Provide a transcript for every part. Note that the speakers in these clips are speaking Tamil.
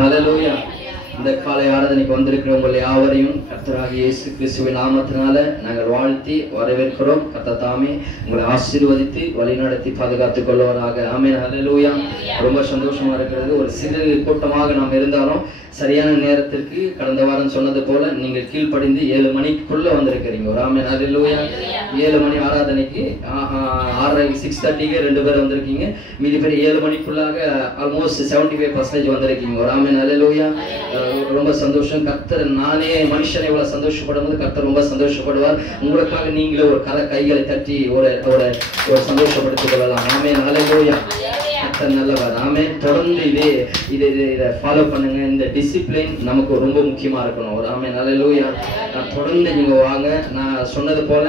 ஹல்லேலூயா. இந்த காலை ஆராதனைக்கு வந்திருக்கிற உங்கள் யாவரையும் கர்த்தராகிய இயேசு கிறிஸ்துவின் நாமத்தினால நாங்கள் வாழ்த்தி வரவேற்கிறோம். கர்த்தர் தாமே உங்களை ஆசீர்வதித்து வழிநடத்தி பாதுகாத்துக் கொள்வாராக. ஆமென். ஹல்லேலூயா. ரொம்ப சந்தோஷமா இருக்கிறது. ஒரு சிறு கூட்டமாக நாம் இருந்தாலும் சரியான நேரத்திற்கு கடந்த வாரம் சொன்னது போல நீங்கள் கீழ்ப்படிந்து 7 மணிக்குள்ள வந்திருக்கிறீங்க. ஒரு ஆமென். ஹல்லேலூயா. 7 மணி ஆராதனைக்கு 6:30க்கு 2 பேர் வந்திருக்கீங்க. மீதி பேர் 7 மணிக்குள்ளாக ஆல்மோஸ்ட் 75% வந்திருக்கீங்க. ஒரு ஆமென். ஹல்லேலூயா. ரொம்ப சந்தோஷம். கர்த்தர், நானே மனுஷனை இவ்வளவு சந்தோஷப்படும் போது கர்த்தர் ரொம்ப சந்தோஷப்படுவார். உங்களுக்காக நீங்களே ஒரு கைகளை தட்டி ஒரு சந்தோஷப்படுத்திக் கொள்ளலாம். ஆமென். ஹல்லேலூயா. கர்த்தர் நல்லவர். ஆமென். தொடர்ந்து இதை ஃபாலோ பண்ணுங்க. இந்த டிசிப்ளின் நமக்கு ரொம்ப முக்கியமா இருக்கணும். ஒரு ஆமென். ஹல்லேலூயா. தொடர்ந்து நீங்க வாங்க. நான் சொன்னது போல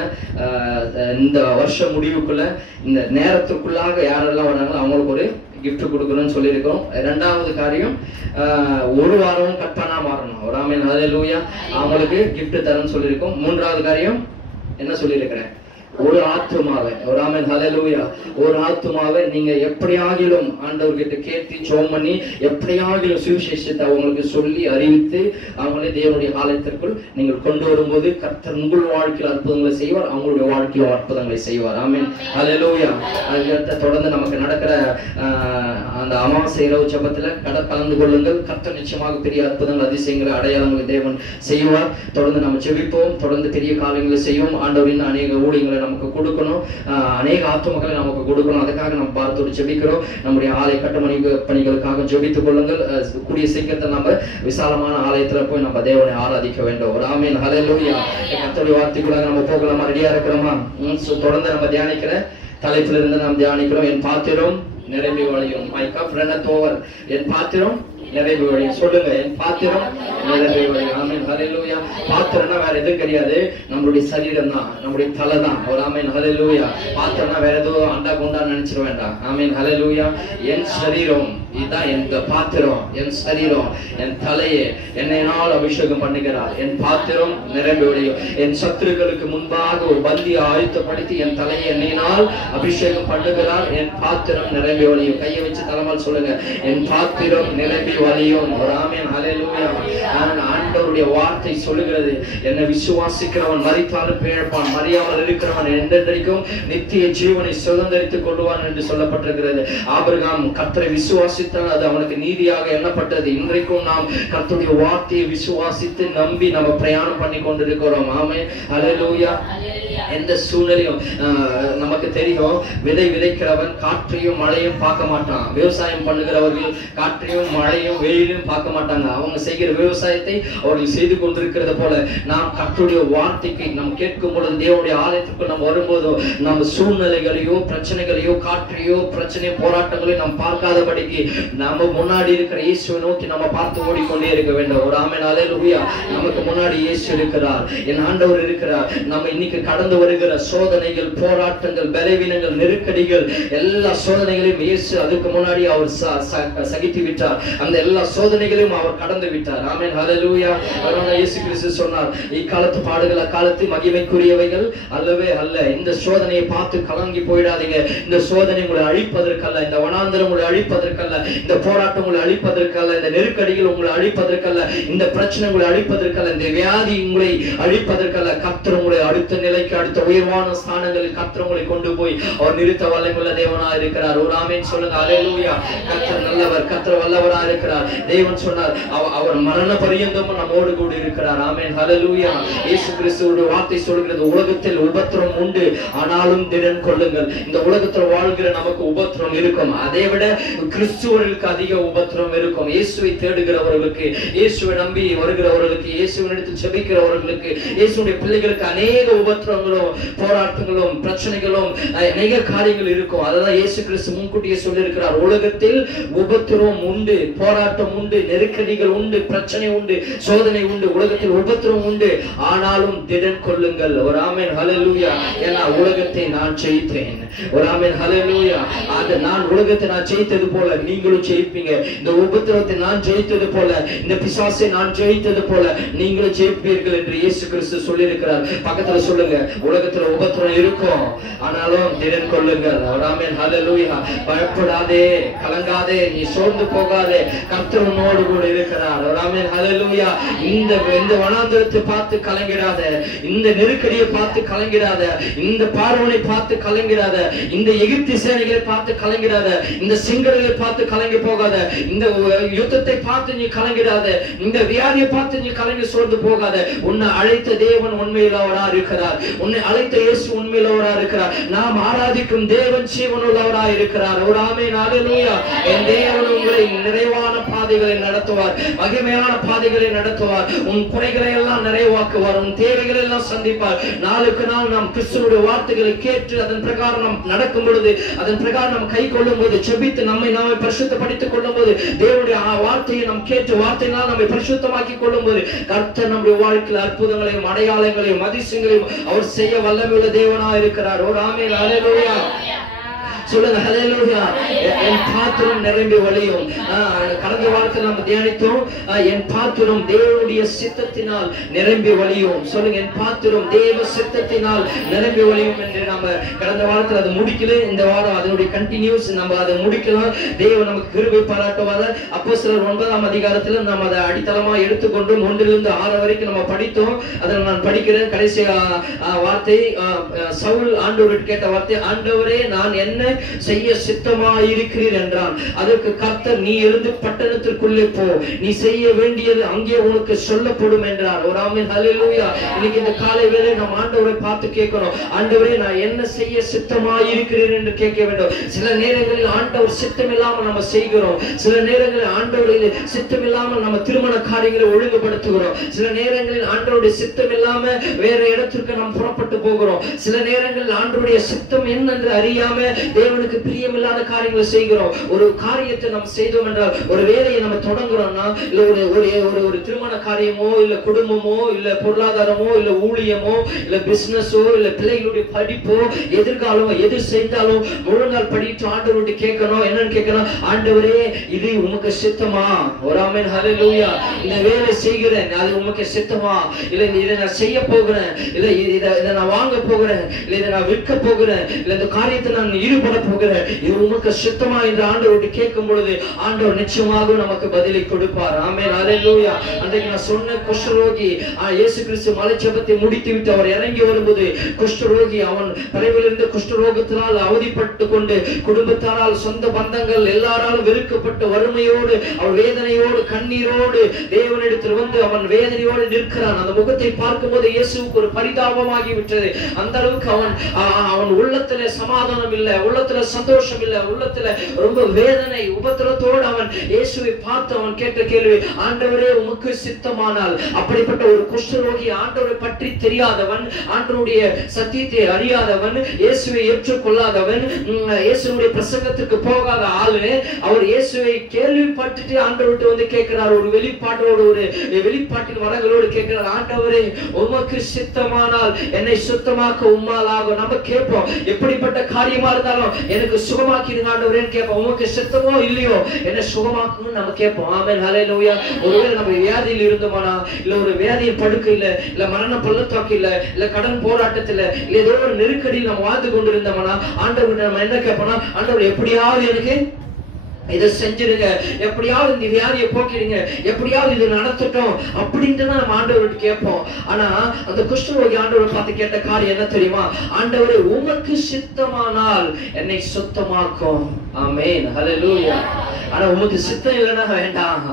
இந்த வருஷம் முடிவுக்குள்ள இந்த நேரத்துக்குள்ளாக யாரெல்லாம் வராங்களோ அவங்களுக்கு ஒரு கிஃப்ட் கொடுக்கணும்னு சொல்லியிருக்கோம். 2வது காரியம், ஒரு வாரம் கட் பண்ணா மாறணும். ஒரு ஆமென். ஹல்லேலூயா. அவங்களுக்கு கிஃப்ட் தரேன்னு சொல்லியிருக்கோம். 3வது காரியம் என்ன சொல்லியிருக்கிறேன்? ஒரு ஆத்துமாவை, ஒரு ஆமென். ஹல்லேலூயா. ஒரு ஆத்துமாவை நீங்க எப்படியாகிலும் ஆண்டவர்கிட்ட கேட்டு ஜெபம் பண்ணி எப்படியாகிலும் சுவிசேஷத்தை அவங்களுக்கு சொல்லி அறிவித்து அவங்களே தேவனுடைய ஆலயத்திற்குள் நீங்கள் கொண்டு வரும்போது கர்த்தர் உங்கள் வாழ்க்கையில் அற்புதங்களை செய்வார், அவங்களுடைய வாழ்க்கையில் அற்புதங்களை செய்வார். ஆமென். ஹல்லேலூயா. அதுக்கடுத்து தொடர்ந்து நமக்கு நடக்கிற அந்த அமாவாசை இரவு ஜெபத்துல கலந்து கொள்ளுங்கள். கர்த்தர் நிச்சயமாக பெரிய அற்புதங்கள், அதிசயங்களை, அடையாளங்களை தேவன் செய்வார். தொடர்ந்து நம்ம ஜெபிப்போம். தொடர்ந்து பெரிய காரியங்களை செய்வோம். ஆண்டவரின் அநேக ஊழியங்களை நமக்கு கொடுக்கணும், அநேக ஆத்துமக்களை நமக்கு கொடுக்கணும். அதுக்காக நம்ம பார்த்தோடு ஜெபிக்கிறோம். நம்முடைய ஆலய பணிகளுக்காக ஜெபித்துக் கொள்ளுங்கள். கூடிய சீக்கிரத்தில் நம்ம விசாலமான ஆலயத்துல போய் நம்ம தேவனை ஆராதிக்க வேண்டும். ஒரு ஆமென். ஹல்லேலூயா. கர்த்தருடைய வார்த்தைக்குள்ளாக நம்ம போகலாமா? ரெடியா இருக்கிறோமா? தொடர்ந்து நம்ம தியானிக்கிற தலைப்பில் இருந்து நாம் தியானிக்கிறோம். என் பாத்திரம் நிரம்பி வழியும். மை கப் ரன்னeth over. என் பாத்திரம் நிரம்பி வழியும். சொல்லுங்க, என் பாத்திரம் நிரம்பி வழியும். ஆமென். ஹல்லேலூயா. பாத்திரம்னா வேற எதுவும் கிடையாது, நம்மளுடைய சரீரம் தான், நம்முடைய தலை தான். ஒரு ஆமென். ஹல்லேலூயா. பாத்திரம்னா வேற ஏதோ அண்டா குண்டா நினைச்சிட வேண்டாம். ஆமென். ஹல்லேலூயா. என் சரீரம் இதுதான் என் பாத்திரம், என் சரீரம், என் தலையே என்னையினால் அபிஷேகம் பண்ணுகிறார். என் பாத்திரம் நிரம்பி வழியும். என் சத்துருக்களுக்கு முன்பாக ஒரு பந்தியை ஆயத்தப்படுத்தி என் தலையை என்னையினால் அபிஷேகம் பண்ணுகிறார். என் பாத்திரம் நிரம்பி வழியும். கையை வச்சு தலைமால் சொல்லுங்க, என் பாத்திரம் நிரம்பி வழியும். ஒரு ஆமென். ஹல்லேலூயா. ஆண்டவருடைய வார்த்தை சொல்லுகிறது, என்னை விசுவாசிக்கிறவன் மரித்தாலும் பிழைப்பான், மரியாமல் இருக்கிறவன் என்றென்றைக்கும் நித்திய ஜீவனை சுதந்தரித்துக் கொள்வான் என்று சொல்லப்பட்டிருக்கிறது. ஆபிரகாம் கர்த்தரை விசுவாசித்தான், அது அவனுக்கு நீதியாக எண்ணப்பட்டது. இன்றைக்கும் நாம் கர்த்தருடைய வார்த்தையை விசுவாசித்து நம்பி நம்ம பிரயாணம் பண்ணி கொண்டிருக்கிறோம். ஆமென். ஹல்லேலூயா. எந்த சூழ்நிலையும் நமக்கு தெரியும், விதைக்கிறவன் காற்றையும் மழையும் பார்க்க மாட்டான். விவசாயம் பண்ணுகிறவர்கள் காற்றையும் மழையும் வெயிலும் பார்க்க மாட்டாங்க. அவங்க செய்கிற விவசாயத்தை அவர்கள் செய்து கொண்டிருக்கிறது போல நாம் கர்த்தருடைய வார்த்தைக்கு நாம் கேட்கும் பொழுது, தேவனுடைய ஆலயத்திற்கு நாம் வரும்போதோ நம்ம சூழ்நிலைகளையோ பிரச்சனைகளையோ காற்றையோ பிரச்சனை போராட்டங்களையும் நாம் பார்க்காதபடிக்கு நம்ம முன்னாடி இருக்கிற இயேசுவை நோக்கி நம்ம பார்த்து ஓடிக்கொண்டே இருக்க வேண்டும். ஒரு ஆமென். ஹல்லேலூயா. நமக்கு முன்னாடி இயேசு இருக்கிறார், என் ஆண்டவர் இருக்கிறார். நம்ம இன்னைக்கு கடந்து வருகிற சோதனைகள், போராட்டங்கள், பலவீனங்கள், நெருக்கடிகள், எல்லா சோதனைகளையும் இயேசு அதுக்கு முன்னாடி அவர் சகித்து விட்டார். அந்த எல்லா சோதனைகளையும் அவர் கடந்து விட்டார். ஆமென். ஹல்லேலூயா. அதனால இயேசு கிறிஸ்து சொன்னார், இக்காலத்து பாடுகள் அக்காலத்து மகிமைக்குரியவைகள் அல்லவே அல்ல. இந்த சோதனையை பார்த்து கலங்கி போயிடாதீங்க. இந்த சோதனை உங்களை அழிப்பதற்கல்ல, இந்த வனாந்தரம் உங்களை அழிப்பதற்கல்ல, இந்த போராட்டம் உங்களை அழிப்பதற்கல்ல, இந்த நெருக்கடிகள் உங்களை அழிப்பதற்கல்ல, இந்த பிரச்சனை உங்களை அழிப்பதற்கல்ல, இந்த வியாதி உங்களை அழிப்பதற்கல்ல. கர்த்தர் உங்களை அடுத்த நிலைக்கு, அடுத்த உயர்வான ஸ்தானங்களில் கர்த்தர் உங்களை கொண்டு போய் அவர் நிறுத்த வல்லமையுள்ள தேவனா இருக்கிறார். ஒரு ஆமென் சொல்லுங்க. ஹல்லேலூயா. கர்த்தர் நல்லவர், கர்த்தர் வல்லவரா இருக்கிறார். தேவன் சொன்னார், அவர் மரண பரியந்தமும் நம்மோடு கூட இருக்கிறார். ஆமென். ஹல்லேலூயா. இயேசு கிறிஸ்துவோட வார்த்தை சொல்கிறது, உலகத்தில் உபத்திரம் உண்டு, ஆனாலும் திடன் கொள்ளுங்கள். இந்த உலகத்தில் வாழ்கிற நமக்கு உபத்திரம் இருக்கும், அதை விட கிறிஸ்துவர்களுக்கு அதிக உபத்திரம் இருக்கும். இயேசுவை தேடுகிறவர்களுக்கு, இயேசுவை நம்பி வருகிறவர்களுக்கு, இயேசுவினிடத்தில் ஜெபிக்கிறவர்களுக்கு, இயேசுடைய பிள்ளைகளுக்கு அநேக உபத்திரங்களும் போராட்டங்களும் பிரச்சனைகளும் அநேக காரியங்கள் இருக்கும். அததான் இயேசு கிறிஸ்து முன்கூட்டியே சொல்லியிருக்கிறார், உலகத்தில் உபத்திரம் உண்டு, போராட்டம் உண்டு, நெருக்கடிகள் உண்டு, பிரச்சனை உண்டு, சோதனை உண்டு, உலகத்தில் உபத்திரம் உண்டு, ஆனாலும் திடன் கொள்ளுங்கள். ஒரு ஆமென். ஹல்லேலூயா. ஏன்னா உலகத்தை நான் ஜெயித்தேன். ஒரு ஆமென். ஹல்லேலூயா. அது நான் உலகத்தை நான் ஜெயித்தது போல நீங்களும் ஜெயிப்பீங்க. இந்த உபத்திரத்தை நான் ஜெயித்தது போல, இந்த பிசாசை நான் ஜெயித்தது போல நீங்களும் ஜெயிப்பீர்கள் என்று இயேசு கிறிஸ்து சொல்லியிருக்கிறார். பக்கத்துல சொல்லுங்க, உலகத்துல உபத்திரம் இருக்கும், ஆனாலும் திடன் கொள்ளுங்கள். ஆமென், ஹல்லேலூயா. பயப்படாதே, கலங்காதே, நீ சோர்ந்து போகாதே, கர்த்தர் உன்னோடு கூட இருக்கிறார். ஆமென், ஹல்லேலூயா. இந்த வனாந்தரத்தை பார்த்து கலங்கிடாத, இந்த நெருக்கடியை பார்த்து கலங்கிடாத, இந்த பார்வனை பார்த்து கலங்கிடாத, இந்த எகிப்து சேனைகளை பார்த்து கலங்கிடாத, இந்த சிங்கங்களை பார்த்து கலங்கி போகாத, இந்த யுத்தத்தை பார்த்து நீ கலங்கிடாத, இந்த வியாதியை பார்த்து நீ கலங்கி சோர்ந்து போகாத. உன்னை அழைத்த தேவன் உண்மையிலவரா இருக்கிறார். உன்னை அழைத்த இயேசு உண்மையிலவரா இருக்கிறார். நாம் ஆராதிக்கும் தேவன் ஜீவனுள்ளவரா இருக்கிறார். ஆமென், ஹல்லேலூயா. என் தேவன் உங்களை நிறைவான பாதைகளை நடத்துவார், மகிமையான பாதைகளை நடத்துவார். உன் குறைகளை எல்லாம் நிறைவாக்குவார், உன் தேவைகளை எல்லாம் சந்திப்பார். நாளுக்கு நாள் நாம் கிறிஸ்துவினுடைய வார்த்தைகளை கேட்டு அதன் பிரகாரம் நாம் நடக்கும் பொழுது, அதன் பிரகாரம் நாம் கை கொள்ளும் போது, செபித்து நம்மை பரிசுத்தப்படுத்திக் கொள்ளும் போது, தேவனுடைய வார்த்தையை நாம் கேட்டு வார்த்தையினால் நம்மை பரிசுத்தமாக்கி கொள்ளும் போது, கர்த்தர் நம்முடைய வாழ்க்கையில் அற்புதங்களையும் அடையாளங்களையும் அதிசயங்களையும் அவர் செய்ய வல்லமையுள்ள தேவனா இருக்கிறார். ஆமென், ஹல்லேலூயா. சொல்லுங்க, ஹல்லேலூயா. என் பாத்திரம் நிரம்பி வழியும். கடந்த வாரத்தில் நம்ம தியானித்தோம், என் பாத்திரம் தேவனுடைய சித்தத்தினால் நிரம்பி வழியும். சொல்லுங்க, என் பாத்திரம் தேவ சித்தத்தினால் நிரம்பி வழியும் என்று நம்ம கடந்த வாரத்தில் அதை முடிக்கல. இந்த வாரம் அதனுடைய கண்டினியூஸ் நம்ம அதை முடிக்கலாம். தேவன் நமக்கு கிருபை பாராட்டுவார். அப்போஸ்தலர் 9ஆம் அதிகாரத்தில் நம்ம அதை அடித்தளமா எடுத்துக்கொண்டு 1லிருந்து 6 வரைக்கும் நம்ம படித்தோம். அதில் நான் படிக்கிறேன். கடைசி வார்த்தை, சவுல் ஆண்டவருக்கு கேட்ட வார்த்தை, ஆண்டவரே, நான் என்ன செய்ய சித்தமாயிருக்கிறீர் என்றான். அதற்கு கர்த்தர், நீ எழுந்து பட்டணத்திற்குள்ளே போ, நீ செய்ய வேண்டியது அங்கே உனக்கு சொல்லப்படும் என்றார். ஆமென், ஹல்லேலூயா. இன்னைக்கு இந்த காலை வேளை நாம் ஆண்டவரை பார்த்து கேட்கிறோம், ஆண்டவரே, நான் என்ன செய்ய சித்தமாயிருக்கிறேன் என்று கேட்க வேண்டும். சில நேரங்களில் ஆண்டவர் சித்தம் இல்லாமல் நம்ம செய்கிறோம். சில நேரங்களில் ஆண்டவரில் சித்தம் இல்லாமல் நம்ம திருமண காரியங்களை ஒழுங்குபடுத்துகிறோம். சில நேரங்களில் ஆண்டவருடைய சித்தம் இல்லாம வேற இடத்திற்கு நாம் புறப்பட்டு போகிறோம். சில நேரங்களில் ஆண்டவருடைய சித்தம் என்னென்று அறியாம தேவனுக்கு பிரியமில்லாத காரியங்களை செய்கிறோம். ஒரு காரியத்தை நம்ம செய்தோம் என்றால், ஒரு வேலையை நம்ம தொடங்குறோம்னா, இல்ல ஒரு திருமண காரியமோ, இல்ல குடும்பமோ, இல்ல பொருளாதாரமோ, இல்ல ஊழியமோ, இல்ல பிசினஸோ, இல்ல பிள்ளைகளுடைய படிப்போ, எதிர்காலமோ எது செய்தாலும் முழங்கால் படிட்டு ஆண்டவருடைய கேட்கணும். என்னன்னு கேட்கணும், ஆண்டவரே, இது உமக்கு சித்தமா? ஆமென், ஹல்லேலூயா. இந்த வேலை செய்கிறேன், அது உமக்கு சித்தமா? இல்ல இதை நான் செய்ய போகிறேன், இல்ல இதை நான் வாங்க போகிறேன், இல்ல இதை நான் விற்க போகிறேன், இல்ல இந்த காரியத்தை நான் ஈடுபட போகிறேன், இது உமக்கு சித்தமா என்று ஆண்டவருடைய கேட்கும் பொழுது ஆண்டவர் நிச்சயமாக நமக்கு பதிலை கொடுப்பார். ஆமென், ஹல்லேலூயா. அன்றைக்கு நான் சொன்ன குஷ்டரோகி, இயேசு கிறிஸ்து மலைச்சபத்தை முடித்து விட்டு அவர் இறங்கி வரும்போது, குஷ்டரோகி அவன் பிறவிலிருந்து குஷ்டரோகத்தினால் அவதிப்பட்டு கொண்டு, குடும்பத்தாரால், சொந்த பந்தங்கள் எல்லாராலும் வெறுக்கப்பட்டு, வறுமையோடு, அவன் வேதனையோடு, கண்ணீரோடு தேவனிடத்தில் வந்து அவன் வேதனையோடு நிற்கிறான். அந்த முகத்தை பார்க்கும் போது இயேசுவுக்கு ஒரு பரிதாபமாகி விட்டது. அந்த அளவுக்கு அவன் உள்ளத்துல சமாதானம் இல்லை, உள்ளத்துல சந்தோஷம் இல்லை, உள்ளத்துல ரொம்ப வேதனை, உபத்திரத்தோடு அவன் இயேசுவை பார்த்து அவன் கேட்ட கேள்வி, ஆண்டவரே, உமக்கு சித்தமானால்? அப்படிப்பட்ட ஒரு குஷ்டரோகி, ஆண்டவரை பற்றி தெரியாதவன், ஆண்டவருடைய சத்தியத்தை அறியாதவன், இயேசுவை ஏற்றுக்கொள்ளாதவன், இயேசுடைய பிரசங்கத்துக்கு போகாத ஆளு, அவர் இயேசுவை கேள்விப்பட்டுட்டு ஆண்டவர்கிட்ட வந்து கேட்கிறார். ஒரு வெளிப்பாட்டோடு, ஒரு வெளிப்பாட்டின் வரங்களோடு கேட்கிறார், ஆண்டவரே, உமக்கு சித்தமானால் என்னை சுத்தமாக்க உம்மால் ஆகும். நம்ம கேட்போம், எப்படிப்பட்ட காரியமா இருந்தாலும் எனக்கு சுகமாக்கிடுங்க ஆண்டவரேன்னு கேட்போம். உமக்கு சித்தமோ இல்லையோ என்ன சுகமாக்கணும்னு நம்ம கேட்போம். ஆமென், ஹல்லேலூயா. ஒருவேளை நம்ம வியாதியில் இருந்தோம்னா, இல்ல ஒரு வியாதியின் படுக்கையில, இல்ல மரண பள்ளத்தாக்கில, இல்ல கடன் போராட்டத்துல, இல்ல ஏதோ ஒரு நெருக்கடியில் நம்ம வாழ்ந்து கொண்டிருந்தோம்னா, ஆண்டவர்கிட்ட நம்ம என்ன கேட்போம்னா, ஆண்டவர் எப்படியாவது எனக்கு இதை செஞ்சிருங்க, எப்படியாவது இந்த வியாதியை போக்கிடுங்க, எப்படியாவது இது நடத்தட்டும் அப்படின்ட்டு தான் நம்ம ஆண்டவர்கிட்ட கேட்போம். ஆனா அந்த குஷ்டரோகி ஆண்டவரை பார்த்து கேட்ட காரியம் என்ன தெரியுமா? ஆண்டவரே, உமக்கு சித்தமானால் என்னை சுத்தமாக்கும். ஆமென், ஹல்லேலூயா. ஆனா உமக்கு சித்தம் இல்லைன்னா வேண்டாம்.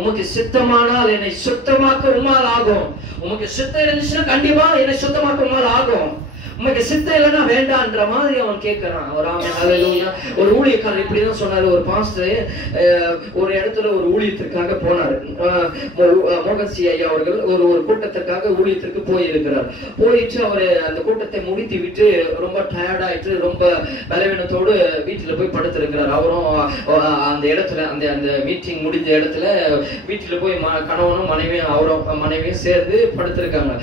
உமக்கு சித்தமானால் என்னை சுத்தமாக்க உம்மால் ஆகும். உமக்கு சித்தம் இருந்துச்சுன்னா கண்டிப்பா என்னை சுத்தமாக்க உம்மால் ஆகும். உமக்கு சித்தம் இல்லைன்னா வேண்டான்ற மாதிரி அவன் கேட்கிறான். ஒரு ஊழியக்காரர் இப்படிதான் சொன்னாரு. ஒரு பாஸ்டர் ஒரு இடத்துல ஒரு ஊழியத்திற்காக போனாரு. மோகன் சி ஐயா அவர்கள் ஒரு கூட்டத்திற்காக ஊழியத்திற்கு போயிருக்கிறார். போயிட்டு அவரு அந்த கூட்டத்தை முடித்து விட்டு ரொம்ப டயர்ட் ஆயிட்டு ரொம்ப பலவீனத்தோடு வீட்டுல போய் படுத்திருக்கிறார். அவரும் அந்த இடத்துல அந்த மீட்டிங் முடிஞ்ச இடத்துல வீட்டுல போய் கணவனும் மனைவியும் சேர்ந்து படுத்திருக்காங்க.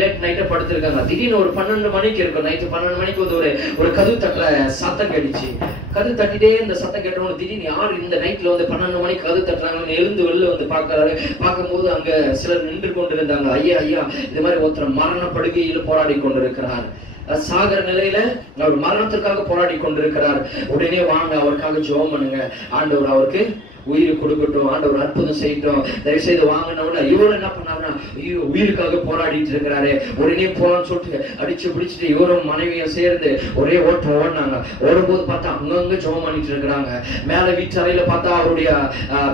லேட் நைட்டா படுத்திருக்காங்க. திடீர்னு ஒரு 12 மணிக்கு இருக்கும், நைட்டு 12 மணிக்கு வந்து ஒரு கதவு தட்டுல சத்தம் கேட்டுச்சு. கதவு தட்டிட்டே இந்த சத்தம் கேட்டவங்க திடீர்னு யார் இந்த நைட்ல வந்து 12 மணிக்கு கதவு தட்டுறாங்கன்னு எழுந்து வெளில வந்து பார்க்கறாரு. பார்க்கும்போது அங்க சிலர் நின்று கொண்டிருந்தாங்க. ஐயா ஐயா, இது மாதிரி ஒருத்தர் மரண படுகையில் போராடி கொண்டிருக்கிறார், சாகர நிலையில அவர் மரணத்திற்காக போராடி கொண்டிருக்கிறார். உடனே வாங்க, அவருக்காக ஜெபம் பண்ணுங்க, ஆண்டவர் அவருக்கு உயிர் கொடுக்கட்டும், ஆண்டவர் அற்புதம் செய்யட்டும், தயவு செய்து வாங்கினவுடனே இவரும் என்ன பண்ணாருன்னா, ஐயோ உயிருக்காக போராடிட்டு இருக்கிறாரு, உடனே போலான்னு சொல்லிட்டு அடிச்சு பிடிச்சிட்டு இவரும் மனைவியும் சேர்ந்து ஒரே ஓட்டம் ஓடினாங்க. ஓடும்போது பார்த்தா அங்கங்க ஜெபம் பண்ணிட்டு இருக்கிறாங்க. மேல வீட்டு அறையில பார்த்தா அவருடைய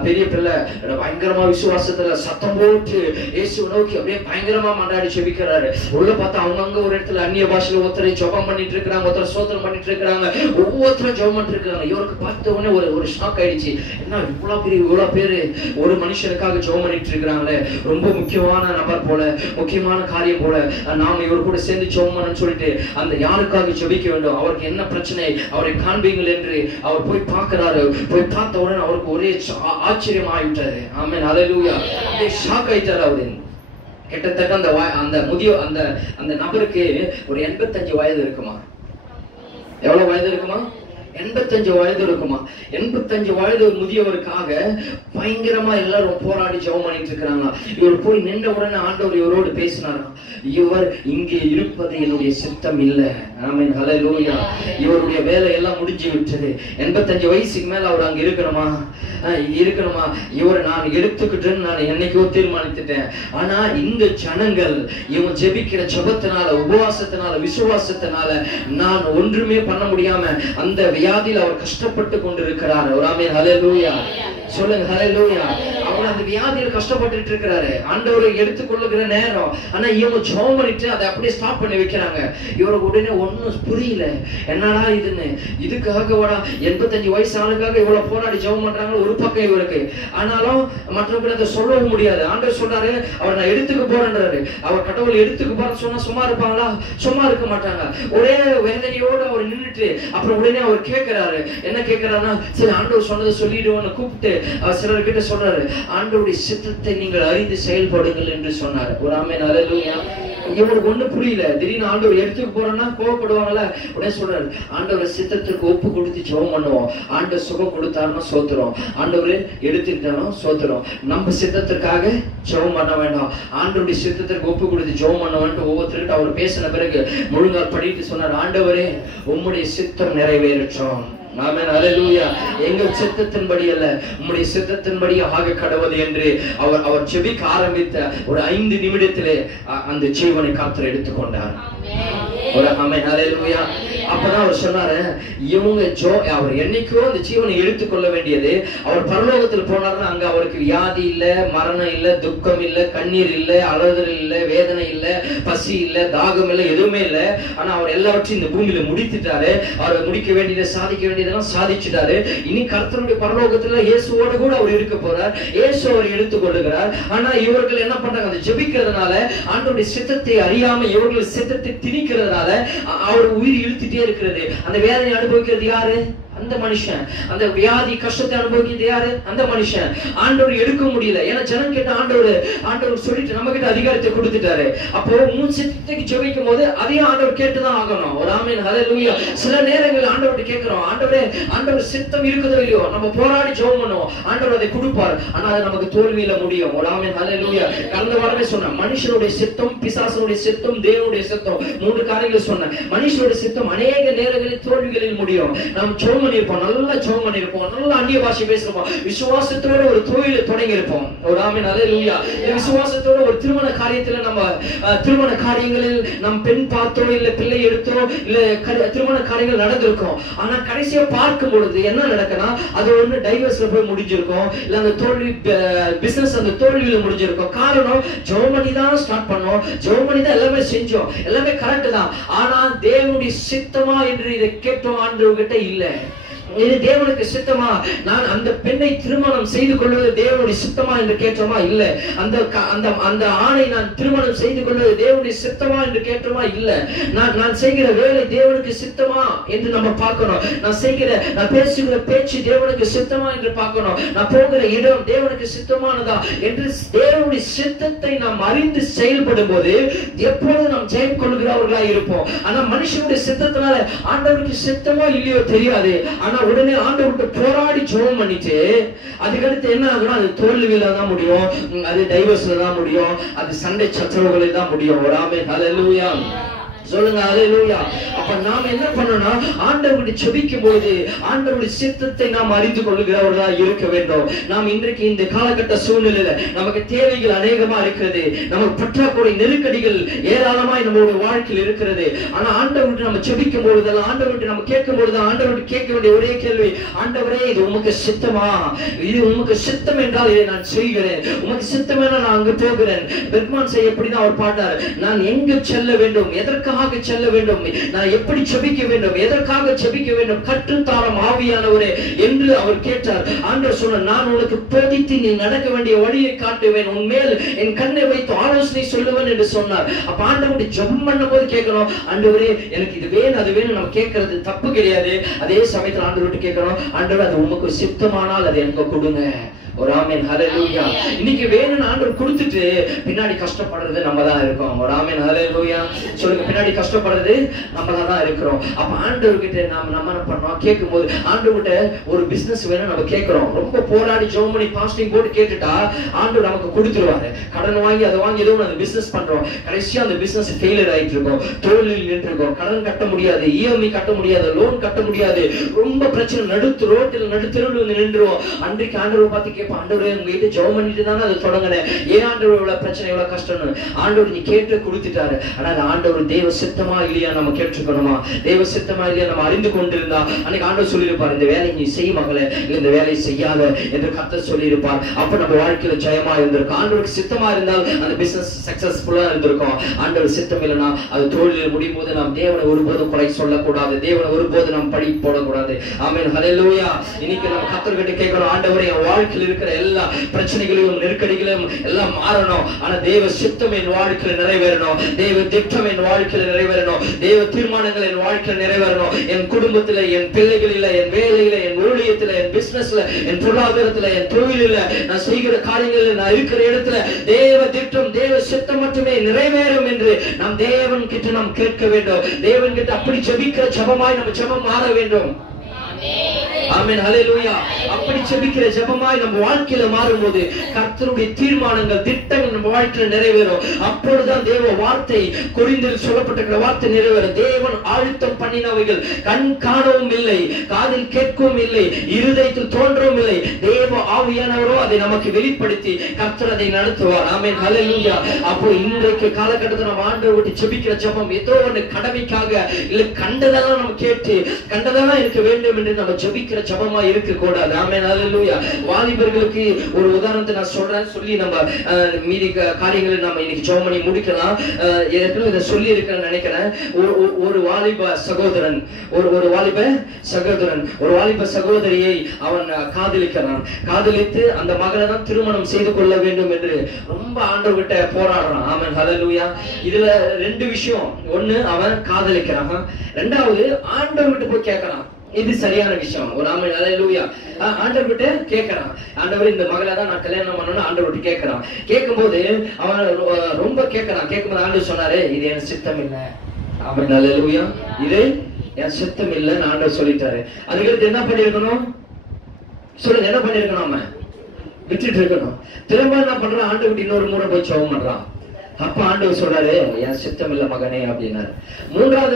பெரிய பிள்ளை பயங்கரமா விசுவாசத்துல சத்தம் போட்டு இயேசு நோக்கி அப்படியே பயங்கரமா மண்டாடி செபிக்கிறாரு. உள்ள பார்த்தா அவங்கங்க ஒரு இடத்துல அந்நிய பாஷையில ஒருத்தரை ஜெபம் பண்ணிட்டு இருக்கிறாங்க, ஒருத்தர் சோதனை பண்ணிட்டு இருக்கிறாங்க, ஒவ்வொருத்தரும் ஜெபம் பண்ணிட்டு இருக்காங்க. இவருக்கு பார்த்த உடனே ஒரு ஷாக் ஆயிடுச்சு. என்ன இவ்வளவு பேரு ஒரு மனுஷனுக்காக ஜெபம் பண்ணிட்டு இருக்கிறாங்களே, ரொம்ப முக்கியமான நபர் போல, முக்கியமான காரியம் போல, நாம இவர் கூட சேர்ந்து ஜெபம் பண்ணணும்னு சொல்லிட்டு அந்த யாருக்காக ஜெபிக்க வேண்டும், அவருக்கு என்ன பிரச்சனை அவரை காண்பீங்கள் என்று அவர் போய் பார்க்கிறாரு. போய் பார்த்த உடனே அவருக்கு ஒரே ஆச்சரியம் ஆயிட்டாரு. ஆமென், ஹல்லேலூயா. அப்படியே ஷாக் ஆயிட்டாரு அவரு. கிட்டத்தட்ட அந்த முதிய அந்த நபருக்கு ஒரு 85 வயது இருக்குமா? எவ்வளவு வயது இருக்குமா? 85 வயது இருக்குமா? 85 வயது முதியவருக்காக பயங்கரமா எல்லாரும் போராடி ஜெபம் பண்ணிட்டு இருக்கிறாங்க. இவர் போய் நின்ற உடனே ஆண்டவர் இவரோடு பேசினாராம், இவர் இங்கே இருப்பது என்னுடைய சித்தம் இல்லை. ஆமென், ஹல்லேலூயா. இவருடைய வேலை எல்லாம் முடிஞ்சு விட்டது. 85 வயசுக்கு மேல அவர் அங்க இருக்கணுமா? இவர் நான் எடுத்துக்கிட்டேன்னு நான் என்னைக்கோ தீர்மானித்துட்டேன். ஆனா இந்த ஜனங்கள் இவங்க ஜெபிக்கிற ஜெபத்தினால, உபவாசத்தினால, விசுவாசத்தினால நான் ஒன்றுமே பண்ண முடியாம அந்த வியாதியில் அவர் கஷ்டப்பட்டு கொண்டிருக்கிறார். ஆமென், ஹல்லேலூயா. சொல்லுங்க, ஹல்லேலூயா. அவர் அந்த வியாதியில் கஷ்டப்பட்டு இருக்கிறாரு. ஆண்டவரை எடுத்துக்கொள்ளுகிற நேரம், ஆனா இவங்க ஜெபம் பண்ணிட்டு அதை அப்படியே ஸ்டாப் பண்ணி வைக்கிறாங்க. இவருக்கு உடனே ஒன்னும் புரியல, என்னடா இதுன்னு. இதுக்காக 85 வயசு ஆளுக்காக இவ்வளவு போராடி ஜெபம் பண்றாங்க ஒரு பக்கம் இவருக்கு. ஆனாலும் மற்றவங்க அதை சொல்லவும் முடியாது. ஆண்டவர் சொல்றாரு, அவர் நான் எடுத்துக்க போறேன்றாரு. அவர் கடவுள் எடுத்துக்க போறேன்னு சொன்னா சும்மா இருப்பாங்களா? சும்மா இருக்க மாட்டாங்க. ஒரே வேதனையோடு அவர் நின்றுட்டு அப்புறம் உடனே அவர் கேட்கிறாரு. என்ன கேட்கிறாருன்னா, சரி ஆண்டவர் சொன்னதை சொல்லிடுவோன்னு கூப்பிட்டு சிலர் கிட்ட சொல்றாரு, ஆண்டவருடைய சித்தத்தை நீங்கள் அறிந்து செயல்படுங்கள் என்று சொன்னார். ஒரு ஆமென், ஹல்லேலூயா. இவனுக்கு ஒண்ணு புரியல. திடீர்னு ஆண்டவர் எடுத்துக்க போறோம்னா கோவப்படுவாங்கல்ல. உடனே சொல்றாரு, ஆண்டவர் சித்தத்திற்கு ஒப்பு கொடுத்து ஜெபம் பண்ணுவோம். ஆண்டவர் சுகம் கொடுத்தாருன்னா சோத்துறோம், ஆண்டவர் எடுத்துக்கிட்டாலும் சோத்துறோம். நம்ம சித்தத்திற்காக ஜெபம் பண்ண வேண்டாம், ஆண்டவருடைய சித்தத்திற்கு ஒப்பு கொடுத்து ஜெபம் பண்ண வேண்டும். ஒவ்வொருத்தருக்கிட்ட அவர் பேசின பிறகு முழுங்கால் படிட்டு சொன்னார், ஆண்டவரே உம்முடைய சித்தம் நிறைவேறட்டும். ஆமென், ஹல்லேலூயா. எங்கள் சித்தத்தின்படி அல்ல, உம்முடைய சித்தத்தின்படி ஆக கடவுது என்று அவர் ஜெபிக்க ஆரம்பித்த ஒரு 5 நிமிடத்திலே அந்த ஜீவனை கர்த்தர் எடுத்துக்கொண்டார். ஆமென், ஹல்லேலூயா. அப்பதான் அவர் சொன்னாரு, இவங்க அவர் என்னைக்கோ அந்த ஜீவனை எடுத்துக்கொள்ள வேண்டியது. அவர் பரலோகத்தில் போனார்னா அங்க அவருக்கு வியாதி இல்ல, மரணம் இல்ல, துக்கம் இல்ல, கண்ணீர் இல்ல, அழுதல் இல்ல, வேதனை இல்ல, பசி இல்ல, தாகம் இல்ல, எதுவுமே இல்ல. ஆனா அவர் எல்லாவற்றையும் இந்த பூமியில முடித்துட்டாரு. அவர் முடிக்க வேண்டியதை சாதிக்க வேண்டியதெல்லாம் சாதிச்சுட்டாரு. இனி கர்த்தருடைய பரலோகத்துல இயேசுவோட கூட அவர் இருக்க போறார். இயேசு அவர் எடுத்துக்கொள்ளுகிறார். ஆனா இவர்கள் என்ன பண்றாங்க, அந்த ஜெபிக்கிறதுனால, ஆண்டவருடைய சித்தத்தை அறியாம இவர்கள் சித்தத்தை திணிக்கிறதுனால அவர் உயிர் இழுத்துட்டே இருக்கிறது. அந்த வேதனை அனுபவிக்கிறது யாரு? அந்த மனுஷன். அந்த வியாதி கஷ்டத்தை அனுபவிக்கிறது யாரு? அந்த மனுஷன். ஆண்டவர் எடுக்க முடியல. ஏன்னா ஜனம் கேட்ட ஆண்டவர் சொல்லிட்டு நம்ம கிட்ட அதிகாரத்தை கொடுத்துட்டாரு. அப்போ உன் சித்தத்துக்கு ஜெபிக்கும் போது அதையும் ஆண்டவர் கேட்டுதான் ஆகணும். ஒரு ஆமென், ஹல்லேலூயா. சில நேரங்கள் ஆண்டவர்கிட்ட கேட்கிறோம், ஆண்டவர் சித்தம் இருக்குதோ இல்லையோ, நம்ம போராடி ஜெபம் பண்ணுவோம், ஆண்டவர் அதை கொடுப்பார். ஆனா அது நமக்கு தோல்வியில முடியும். ஒரு ஆமென், ஹல்லேலூயா. கடந்த வாரமே சொன்னேன், மனுஷனுடைய சித்தம், பிசாசனுடைய சித்தம், தேவனுடைய சித்தம், 3 காரியங்களை சொன்னேன். மனுஷனுடைய சித்தம் அநேக நேரங்களில் தோல்விகளில் முடியும். நாம் ஜெபம் பண்ணிருப்போம், நல்லா ஜெபம் பண்ணிருப்போம், நல்லா அந்நிய பாஷை பேசிருப்போம், விசுவாசத்தோட ஒரு தொழிலை தொடங்கி இருப்போம். ஒரு ஆமென், ஹல்லேலூயா. விசுவாசத்தோட ஒரு திருமண காரியத்துல நம்ம திருமண காரியங்களில் நம் பெண் பார்த்தோ இல்ல பிள்ளை எடுத்தோ இல்ல திருமண காரியங்கள் நடந்திருக்கும். ஆனா கடைசியா பார்க்கும் பொழுது என்ன நடக்குன்னா, அது ஒண்ணு டைவர்ஸ்ல போய் முடிஞ்சிருக்கும், இல்ல அந்த தோல்வி பிசினஸ் அந்த தோல்வியில முடிஞ்சிருக்கும். காரணம், ஜெபம் பண்ணி தான் ஸ்டார்ட் பண்ணோம், ஜெபம் பண்ணி தான் எல்லாமே செஞ்சோம், எல்லாமே கரெக்ட் தான். ஆனா தேவனுடைய சித்தமா என்று இதை கேட்டோம் ஆண்டவர்கிட்ட இல்ல. இது தேவனுக்கு சித்தமா? நான் அந்த பெண்ணை திருமணம் செய்து கொள்வது தேவனுடைய சித்தமா என்று கேட்டோமா? இல்ல. அந்த ஆணை நான் திருமணம் செய்து கொள்வது தேவனுடைய சித்தமா என்று கேட்டோமா? இல்ல. நான் செய்கிற வேலை தேவனுக்கு சித்தமா என்று நம்ம பார்க்கணும். நான் பேசுகிற பேச்சு தேவனுக்கு சித்தமா என்று பார்க்கணும். நான் போகிற இடம் தேவனுக்கு சித்தமானதா என்று தேவனுடைய சித்தத்தை நாம் அறிந்து செயல்படும் போது எப்பொழுது நாம் ஜெயம் கொள்கிறவர்களா இருப்போம். ஆனா மனுஷனுடைய சித்தத்தினால ஆண்டவருக்கு சித்தமா இல்லையோ தெரியாது. ஆனா ஆனா உடனே ஆண்டவர்கிட்ட போராடி ஜெபம் பண்ணிட்டு அதுக்கடுத்து என்ன ஆகுனா அது தோல்வியில தான் முடியும், அது டைவர்ஸ்ல தான் முடியும், அது சண்டை சச்சரவுகளில் தான் முடியும். ஒரு ஆமென் ஹல்லேலூயா சொல்லுங்க ஹல்லேலூயா. அப்ப நாம் என்ன பண்ணணும்னா ஆண்டவரை ஜெபிக்கும் பொழுது ஆண்டவருடைய சித்தத்தை நாம் அறிந்து கொள்கிறவர்களா இருக்க வேண்டும். நாம் இன்றைக்கு இந்த காலகட்ட சூழ்நிலையில நமக்கு தேவைகள் அநேகமா இருக்கிறது, நமக்கு பற்றாக்குறை நெருக்கடிகள் ஏராளமாய் நம்மளுடைய வாழ்க்கையில் இருக்கிறது. ஆனா ஆண்டவரை நம்ம ஜெபிக்கும் பொழுதெல்லாம் ஆண்டவரை நம்ம கேட்கும் பொழுது ஆண்டவரை கேட்க வேண்டிய ஒரே கேள்வி, ஆண்டவரே இது உமக்கு சித்தமா? இது உமக்கு சித்தம் என்றால் இதை நான் செய்கிறேன், உமக்கு சித்தம் என்றால் நான் அங்கு போகிறேன். பெர்க்மான் செய்ய எப்படிதான் அவர் பாட்டார், நான் எங்கு செல்ல வேண்டும், எதற்காக செல்ல வேண்டும், நான் எப்படி ஜெபிக்க வேண்டும், எதற்காக ஜெபிக்க வேண்டும், கற்றுத்தாரம் ஆவியானவரே என்று அவர் கேட்டார். ஆண்டவர் சொன்னார், நான் உனக்கு போதித்து நீ நடக்க வேண்டிய வழியை காட்டுவேன், உன்மேல் என் கண்ணை வைத்து ஆலோசனை சொல்லுவேன் என்று சொன்னார். அப்ப ஆண்டவருடைய ஜெபம் பண்ணும்போது கேட்கணும், ஆண்டவரே எனக்கு இது வேணும் அது வேணும் நம்ம கேட்கறது தப்பு கிடையாது. அதே சமயத்தில் ஆண்டவர்கிட்ட கேட்கணும், ஆண்டவர் அது உமக்கு சித்தமானால் அதை எனக்கு கொடுங்க. ஒரு ஆமென் ஹல்லேலூயா. இன்னைக்கு வேணும்னு ஆண்டவர் கொடுத்துட்டு பின்னாடி கஷ்டப்படுறது நம்ம தான் இருக்கோம். ஒரு ஆமென் ஹல்லேலூயா சொல்லுங்க. பின்னாடி கஷ்டப்படுறது நம்ம தான் இருக்கிறோம். அப்ப ஆண்டவர்கிட்ட நாம என்ன பண்ணோம், கேட்கும்போது ஆண்டவர்கிட்ட ஒரு பிசினஸ் வேணும் நம்ம கேட்கிறோம், ரொம்ப போராடி ஜெபம் பண்ணி பாஸ்டிங் போட்டு கேட்டுட்டா ஆண்டவர் நமக்கு கொடுத்துருவாரு. கடன் வாங்கி அதை வாங்கி ஏதோ அந்த பிசினஸ் பண்றோம், கடைசியா அந்த பிசினஸ் ஃபெயிலியர் ஆயிட்டு இருக்கோம், தோல்வியில் நின்று இருக்கோம், கடன் கட்ட முடியாது, இஎம்ஐ கட்ட முடியாது, லோன் கட்ட முடியாது, ரொம்ப பிரச்சனை, நடுத்தெருவில் வந்து நின்றுவோம். அன்றைக்கு ஆண்டவர் பார்த்து ஆண்டவரே உங்க வீட்டு ஜெபம் பண்ணிட்டு தானே அது தொடங்கினேன், ஏன் ஆண்டவர் இவ்வளவு பிரச்சனை இவ்வளவு கஷ்டம்னு ஆண்டவர் நீ கேட்டு கொடுத்துட்டாரு. ஆனா அது ஆண்டவர் தேவ சித்தமா இல்லையா நம்ம கேட்டுக்கணுமா, தேவ சித்தமா இல்லையா நம்ம அறிந்து கொண்டிருந்தா அன்னைக்கு ஆண்டவர் சொல்லியிருப்பார், இந்த வேலையை நீ செய் மகளே, இந்த வேலையை செய்யாத என்று கர்த்தர் சொல்லியிருப்பார். அப்ப நம்ம வாழ்க்கையில ஜெயமா இருந்திருக்கும். ஆண்டவருக்கு சித்தமா இருந்தால் அந்த பிசினஸ் சக்சஸ்ஃபுல்லா இருந்திருக்கும். ஆண்டவர் சித்தம் இல்லைன்னா அது தோல்வியில் முடியும் போது நாம் தேவனை ஒருபோதும் குறை சொல்லக்கூடாது, தேவனை ஒருபோது நாம் பழி போடக்கூடாது. ஆமென் ஹல்லேலூயா. இன்னைக்கு நம்ம கர்த்தர்கிட்ட கேட்கணும், ஆண்டவரே என் வாழ்க்கையில் இருக்கிற எல்லா பிரச்சனைகளையும் நெருக்கடிகளையும் எல்லாம் மாறணும், ஆனா தேவ சித்தம் என் வாழ்க்கையில் நிறைவேறணும், தேவ திட்டம் என் வாழ்க்கையில் நிறைவேறணும், தேவ தீர்மானங்கள் என் வாழ்க்கையில் நிறைவேறணும். என் குடும்பத்துல, என் பிள்ளைகளில, என் வேலையில, என் ஊழியத்துல, என் பிசினஸ்ல, என் பொருளாதாரத்துல, என் தொழிலில, நான் செய்கிற காரியங்களில், நான் இருக்கிற இடத்துல தேவ திட்டம் தேவ சித்தம் மட்டுமே நிறைவேறும் என்று நாம் தேவன் கிட்ட நாம் கேட்க வேண்டும். தேவன் கிட்ட அப்படி ஜெபிக்கிற ஜெபமாய் நம்ம ஜெபம் மாற வேண்டும். ஆமென் ஹல்லேலூயா. அப்படி ஜெபிக்கிற ஜெபமாய் நம்ம வாழ்க்கையில மாறும்போது கர்த்தருடைய தீர்மானங்கள் திட்டங்கள் நம்ம வாழ்க்கையில நிறைவேறும். அப்பொழுதுதான் தேவ வார்த்தை, கொரிந்தியரில் சொல்லப்பட்டிருக்கிற வார்த்தை நிறைவேறும். தேவன் ஆயத்தம் பண்ணினவைகள் கண் காணவும் இல்லை, காதில் கேட்கவும் இல்லை, இருதயத்தில் தோன்றவும் இல்லை, தேவ ஆவியானவரோ அதை நமக்கு வெளிப்படுத்தி கர்த்தர் அதை நடத்துவார். ஆமென் ஹல்லேலூயா. அப்போ இன்றைக்கு காலகட்டத்தில் நம்ம ஆண்டவரை விட்டு ஜெபிக்கிற ஜெபம் ஏதோ ஒரு கடமைக்காக இல்ல கண்டதெல்லாம் நம்ம கேட்டு கண்டதெல்லாம் இருக்க வேண்டும் என்று நம்ம ஜெபிக்கிற ஜெபமா இருக்க கூடாது. ஆமென் ஹல்லேலூயா. வாலிபர்களுக்கு ஒரு உதாரணத்தை நான் சொல்றேன், சொல்லி நம்ம மீதி காரியங்களை நம்ம இன்னைக்கு ஜெபம் பண்ணி முடிக்கலாம். ஏற்கனவே இதை சொல்லி இருக்கேன்னு நினைக்கிறேன். ஒரு வாலிப சகோதரன் ஒரு வாலிப சகோதரியை அவன் காதலிக்கிறான். காதலித்து அந்த மகளை தான் திருமணம் செய்து கொள்ள வேண்டும் என்று ரொம்ப ஆண்டவர்கிட்ட போராடுறான். ஆமென் ஹல்லேலூயா. இதுல ரெண்டு விஷயம், ஒண்ணு அவன் காதலிக்கிறான், ரெண்டாவது ஆண்டவர்கிட்ட போய் கேட்கறான், இது சரியான விஷயம். ஒரு ஆமென் ஹல்லேலூயா. ஆண்டவர்கிட்ட கேட்கறான், ஆண்டவர் இந்த மகளை தான் நான் கல்யாணம் பண்ணணும்னு ஆண்டவர்கிட்ட கேட்கறான். கேட்கும்போது அவன் ரொம்ப கேட்கும்போது ஆண்டவர் சொன்னாரு, இது என் சித்தம் இல்லை. ஆமென் ஹல்லேலூயா. இது என் சித்தம் இல்லைன்னு ஆண்டவர் சொல்லிட்டாரு. அதுக்கடுத்து என்ன பண்ணிருக்கணும் சொல்லுங்க, என்ன பண்ணிருக்கணும்? நம்ம விட்டுட்டு இருக்கணும். திரும்ப என்ன பண்றான், ஆண்டவர்கிட்ட இன்னொரு முறை போய் ஜெபம் பண்றான். அப்ப ஆண்டவர் சொல்றாரு, என் சித்தம் இல்ல மகனே அப்படின்னாரு. மூன்றாவது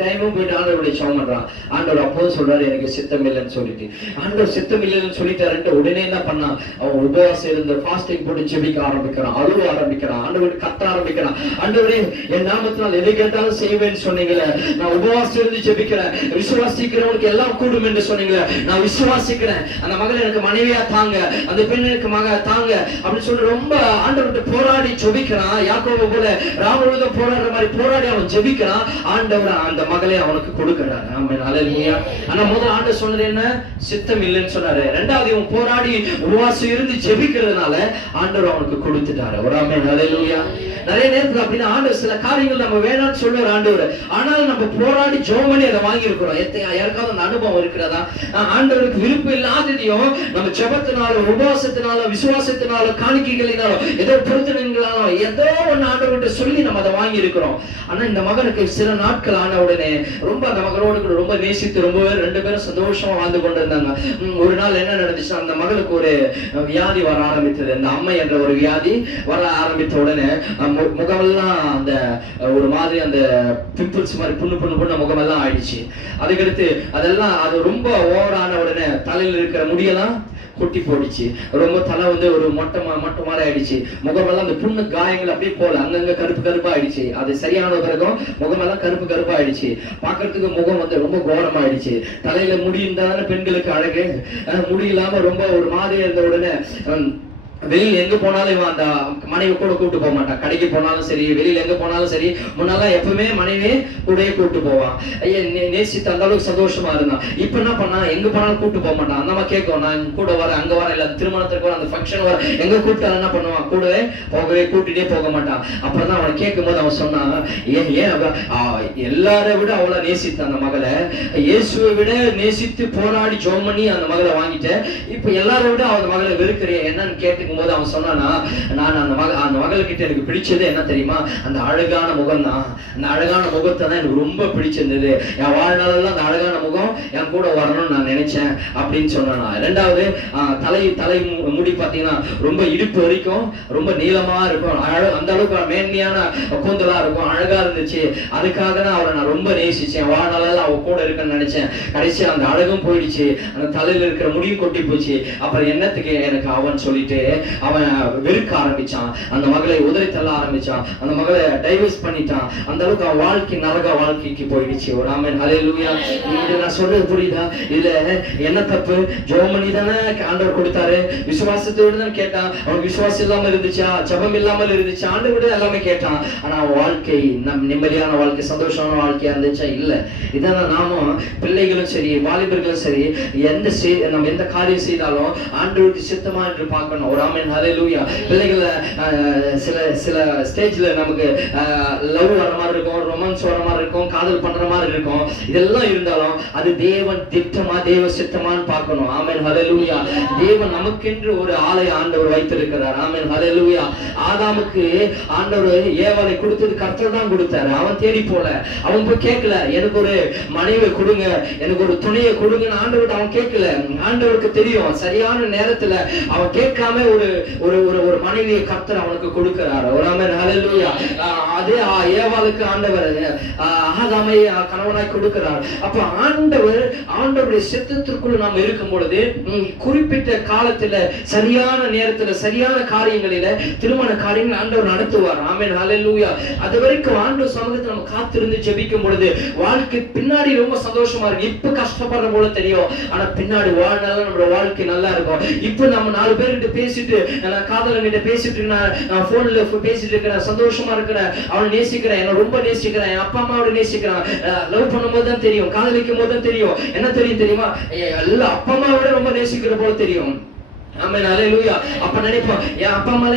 டைமும் போயிட்டு ஆண்டவருடைய ஜெபம் பண்றான். ஆண்டவர் அப்போது சொல்றாரு, எனக்கு சித்தம் இல்லைன்னு சொல்லிட்டு. ஆண்டவர் சித்தம் இல்லைன்னு சொல்லிட்டாருன்ட்டு உடனே என்ன பண்ணான், அவன் உபவாசம் இருந்து ஃபாஸ்டிங் போட்டு ஜெபிக்க ஆரம்பிக்கிறான், அழுவ ஆரம்பிக்கிறான், ஆண்டவருக்கு கத்த ஆரம்பிக்கிறான். ஆண்டவரே என் நாமத்தினால் எதை கேட்டாலும் செய்வேன்னு சொன்னீங்களே, நான் உபவாசம் இருந்து ஜெபிக்கிறேன், விசுவாசிக்கிறவனுக்கு எல்லாம் கூடும் என்று சொன்னீங்களே, நான் விசுவாசிக்கிறேன், அந்த மகள் எனக்கு மனைவியா தாங்க, அந்த பெண் எனக்கு மக தாங்க அப்படின்னு சொல்லி ரொம்ப ஆண்டவர்கிட்ட போராடி ஜெபிக்கிறான். யாக்கோபு போல ராமனுடன் போராடுற மாதிரி போராடி அவன் ஜெபிக்கிறான். ஆண்டவர் அந்த மகளை அவனுக்கு கொடுக்கிறார். ஆமென் ஹல்லேலூயா. ஆனா முதல் ஆண்டவர் சொன்னது என்ன, சித்தம் இல்லைன்னு சொன்னாரு. ரெண்டாவது இவன் போராடி உபவாசம் இருந்து ஜெபிக்கிறதுனால ஆண்டவர் அவனுக்கு கொடுத்துட்டாரு. ஒரு ஆமென் ஹல்லேலூயா. நிறைய நேரத்துல அப்படின்னா ஆண்டவர் சில காரியங்கள் நம்ம வேணாம்னு சொல்லுவார் ஆண்டவர், ஆனால் நம்ம போராடி ஜெபம் பண்ணி அதை வாங்கி இருக்கிறோம். யாருக்காவது அந்த அனுபவம் இருக்கிறதா? ஆண்டவருக்கு விருப்பம் இல்லாததையும் நம்ம ஜெபத்தினால, உபவாசத்தினால, விசுவாசத்தினால, காணிக்கைகளினாலும், ஏதோ பொருத்தனைகளாலும், ஏதோ ஒண்ணு ஆண்டவர்கிட்ட சொல்லி நம்ம அதை வாங்கி இருக்கிறோம். ஆனா இந்த மகனுக்கு சில நாட்கள் ஆன உடனே ரொம்ப அந்த மகளோடு ரொம்ப நேசித்து ரொம்பவே 2 பேரும் சந்தோஷமா வாழ்ந்து கொண்டிருந்தாங்க. ஒரு நாள் என்ன நடந்துச்சு, அந்த மகளுக்கு ஒரு வியாதி வர ஆரம்பித்தது. அந்த அம்மை என்ற ஒரு வியாதி வர ஆரம்பித்த உடனே முகமெல்லாம் அந்த ஒரு மாதிரி அந்த பிம்பிள்ஸ் மாதிரி புண்ணு முகமெல்லாம் ஆயிடுச்சு. அதுக்கடுத்து அதெல்லாம் அது ரொம்ப ஓவரான உடனே தலையில் இருக்கிற முடியெல்லாம் கொட்டி போயிடுச்சு. ரொம்ப தலை ஒரு மொட்டை மாதிரி ஆயிடுச்சு. முகமெல்லாம் அந்த புண்ணு காயங்கள் அப்படியே போல அங்கங்க கருப்பா ஆயிடுச்சு. அது சரியான பிறகும் முகமெல்லாம் கருப்பா ஆயிடுச்சு. பாக்குறதுக்கு முகம் ரொம்ப கோரமாயிடுச்சு. தலையில முடி இருந்தாலும் பெண்களுக்கு அழகு, முடி இல்லாம ரொம்ப ஒரு மாதிரி இருந்த உடனே வெளியில எங்க போனாலும் இவன் அந்த மனைவி கூட கூட்டு போக மாட்டான். கடைக்கு போனாலும் சரி, வெளியில எங்க போனாலும் சரி, முன்னாலாம் எப்பவுமே மனைவியே கூடயே கூட்டு போவான். நேசித்து அந்த அளவுக்கு சந்தோஷமா இருந்தான். இப்ப என்ன பண்ணா, எங்க போனாலும் கூட்டு போக மாட்டான். அந்த மாதிரி கேட்கும், நான் கூட வரேன், அங்க வரேன், இல்ல திருமணத்துக்கு வர, அந்த ஃபங்க்ஷன் வர, எங்க கூப்பிட்டாலும் என்ன பண்ணுவான், கூடவே கூட்டிட்டே போக மாட்டான். அப்புறம் தான் அவனை கேட்கும் போது அவன் சொன்னான், எல்லாரை விட அவளை நேசித்த அந்த மகளை, இயேசுவை விட நேசித்து போராடி ஜெபம் பண்ணி அந்த மகளை வாங்கிட்டேன். இப்ப எல்லாரை விட அவன் மகளை வெறுக்கிறேன் என்னன்னு கேட்டு போது அவன் சொன்னானா, நான் அந்த மகள்கிட்ட எனக்கு பிடிச்சது என்ன தெரியுமா, அந்த அழகான முகம் தான். அந்த அழகான முகத்தை தான் எனக்கு ரொம்ப பிடிச்சிருந்தது. என் வாழ்நாளெல்லாம் அந்த அழகான முகம் என் கூட வரணும்னு நான் நினைச்சேன் அப்படின்னு சொன்னானா. ரெண்டாவது, தலை முடி பாத்தீங்கன்னா ரொம்ப இடுப்பு வரைக்கும் ரொம்ப நீளமா இருக்கும். அந்த அளவுக்கு மேன்மையான கூந்தலா இருக்கும், அழகா இருந்துச்சு. அதுக்காக தான் அவளை நான் ரொம்ப நேசிச்சேன். வாழ்நாளெல்லாம் அவ கூட இருக்குன்னு நினைச்சேன். கடைசி அந்த அழகும் போயிடுச்சு, அந்த தலையில இருக்கிற முடியும் கொட்டி போச்சு. அப்புறம் என்னத்துக்கு எனக்கு அவன் சொல்லிட்டு அவன் வெறுக்க ஆரம்பிச்சான். அந்த மகளை உதறி தள்ள ஆரம்பிச்சான். அந்த மகளை டைவர்ஸ் பண்ணிட்டான். அந்த அளவுக்கு அவன் வாழ்க்கை நரக வாழ்க்கைக்கு போயிடுச்சு. ஒரு ஆமென், ஹல்லேலூயா. இது நான் சொல்றது புரியுதா? இதுல என்ன தப்பு? ஜெபம் பண்ணி தானே ஆண்டவர் கொடுத்தாரு, விசுவாசத்தோடு தான் கேட்டான். அவனுக்கு விசுவாசம் இல்லாம இருந்துச்சா, ஜெபம் இல்லாமல் இருந்துச்சா, ஆண்டவரோட எல்லாமே கேட்டான். ஆனா அவன் வாழ்க்கை நிம்மதியான வாழ்க்கை, சந்தோஷமான வாழ்க்கையா இருந்துச்சா? இல்ல. இதான நாமும் பிள்ளைகளும் சரி, வாலிபர்களும் சரி, நம்ம எந்த காரியம் செய்தாலும் ஆண்டவருக்கு சித்தமா என்று பார்க்கணும். ஒரு ஆமென், ஹல்லேலூயா. பிள்ளைகள சில ஸ்டேஜ்ல நமக்கு லவ் வர மாதிரி இருக்கும், ரொமான்ஸ் வர மாதிரி இருக்கும், காதல் பண்ற மாதிரி இருக்கும். இதெல்லாம் இருந்தாலும் அது தேவன் திட்டமா, தேவ சித்தமான்னு பார்க்கணும். ஆமென், ஹல்லேலூயா. தேவன் நமக்கென்று ஒரு ஆளை ஆண்டவர் வைத்திருக்கிறார். ஆமென், ஹல்லேலூயா. ஆதாமுக்கு ஆண்டவர் ஏவாளை கொடுத்தது கர்த்தர் தான் கொடுத்தாரு. அவன் தேடி போல, அவன் போய் கேட்கல, எனக்கு ஒரு மனைவி கொடுங்க, எனக்கு ஒரு துணையை கொடுங்கன்னு ஆண்டவர்கிட்ட அவன் கேட்கல. ஆண்டவருக்கு தெரியும் சரியான நேரத்துல அவன் கேட்காம ஒரு மனைவியை கர்த்தர் அவனுக்கு கொடுக்கிறார். ஒரு ஆமென், ஹல்லேலூயா. அதே ஏவாளுக்கு ஆண்டவர் ஆதாமை கணவனாய் கொடுக்கிறார். அப்ப ஆண்டவருடைய சித்தத்திற்குள்ள நாம் இருக்கும் பொழுது குறிப்பிட்ட காலத்துல சரியான நேரத்துல சரியான காரியங்களில திருமண காரியங்கள் ஆண்டவர் நடத்துவார். ஆமென், ஹல்லேலூயா. அது வரைக்கும் ஆண்டவர் சமூகத்தில் நம்ம காத்திருந்து ஜெபிக்கும் பொழுது வாழ்க்கை பின்னாடி ரொம்ப சந்தோஷமா இருக்கு. இப்ப கஷ்டப்படுற போல தெரியும், ஆனா பின்னாடி வாழ்நாள் நம்மளோட வாழ்க்கை நல்லா இருக்கும். இப்ப நம்ம 4 பேர்கிட்ட பேசிட்டு, நான் காதலங்கிட்ட பேசிட்டு இருக்கேன், நான் போன்ல பேசிட்டு இருக்கிறேன், சந்தோஷமா இருக்கிறேன், அவனை நேசிக்கிறேன், என்ன ரொம்ப நேசிக்கிறேன், என் அப்பா அம்மாவோட நேசிக்கிறேன். லவ் பண்ணும்போது தான் தெரியும், காதலிக்கும் போது தான் தெரியும். என்ன தெரியுமா, எல்லா அப்பா அம்மாவோட ரொம்ப நேசிக்கிற போல தெரியும். ஆமென், ஹல்லேலூயா. அப்ப நினைப்போம், என் அப்பா அம்மா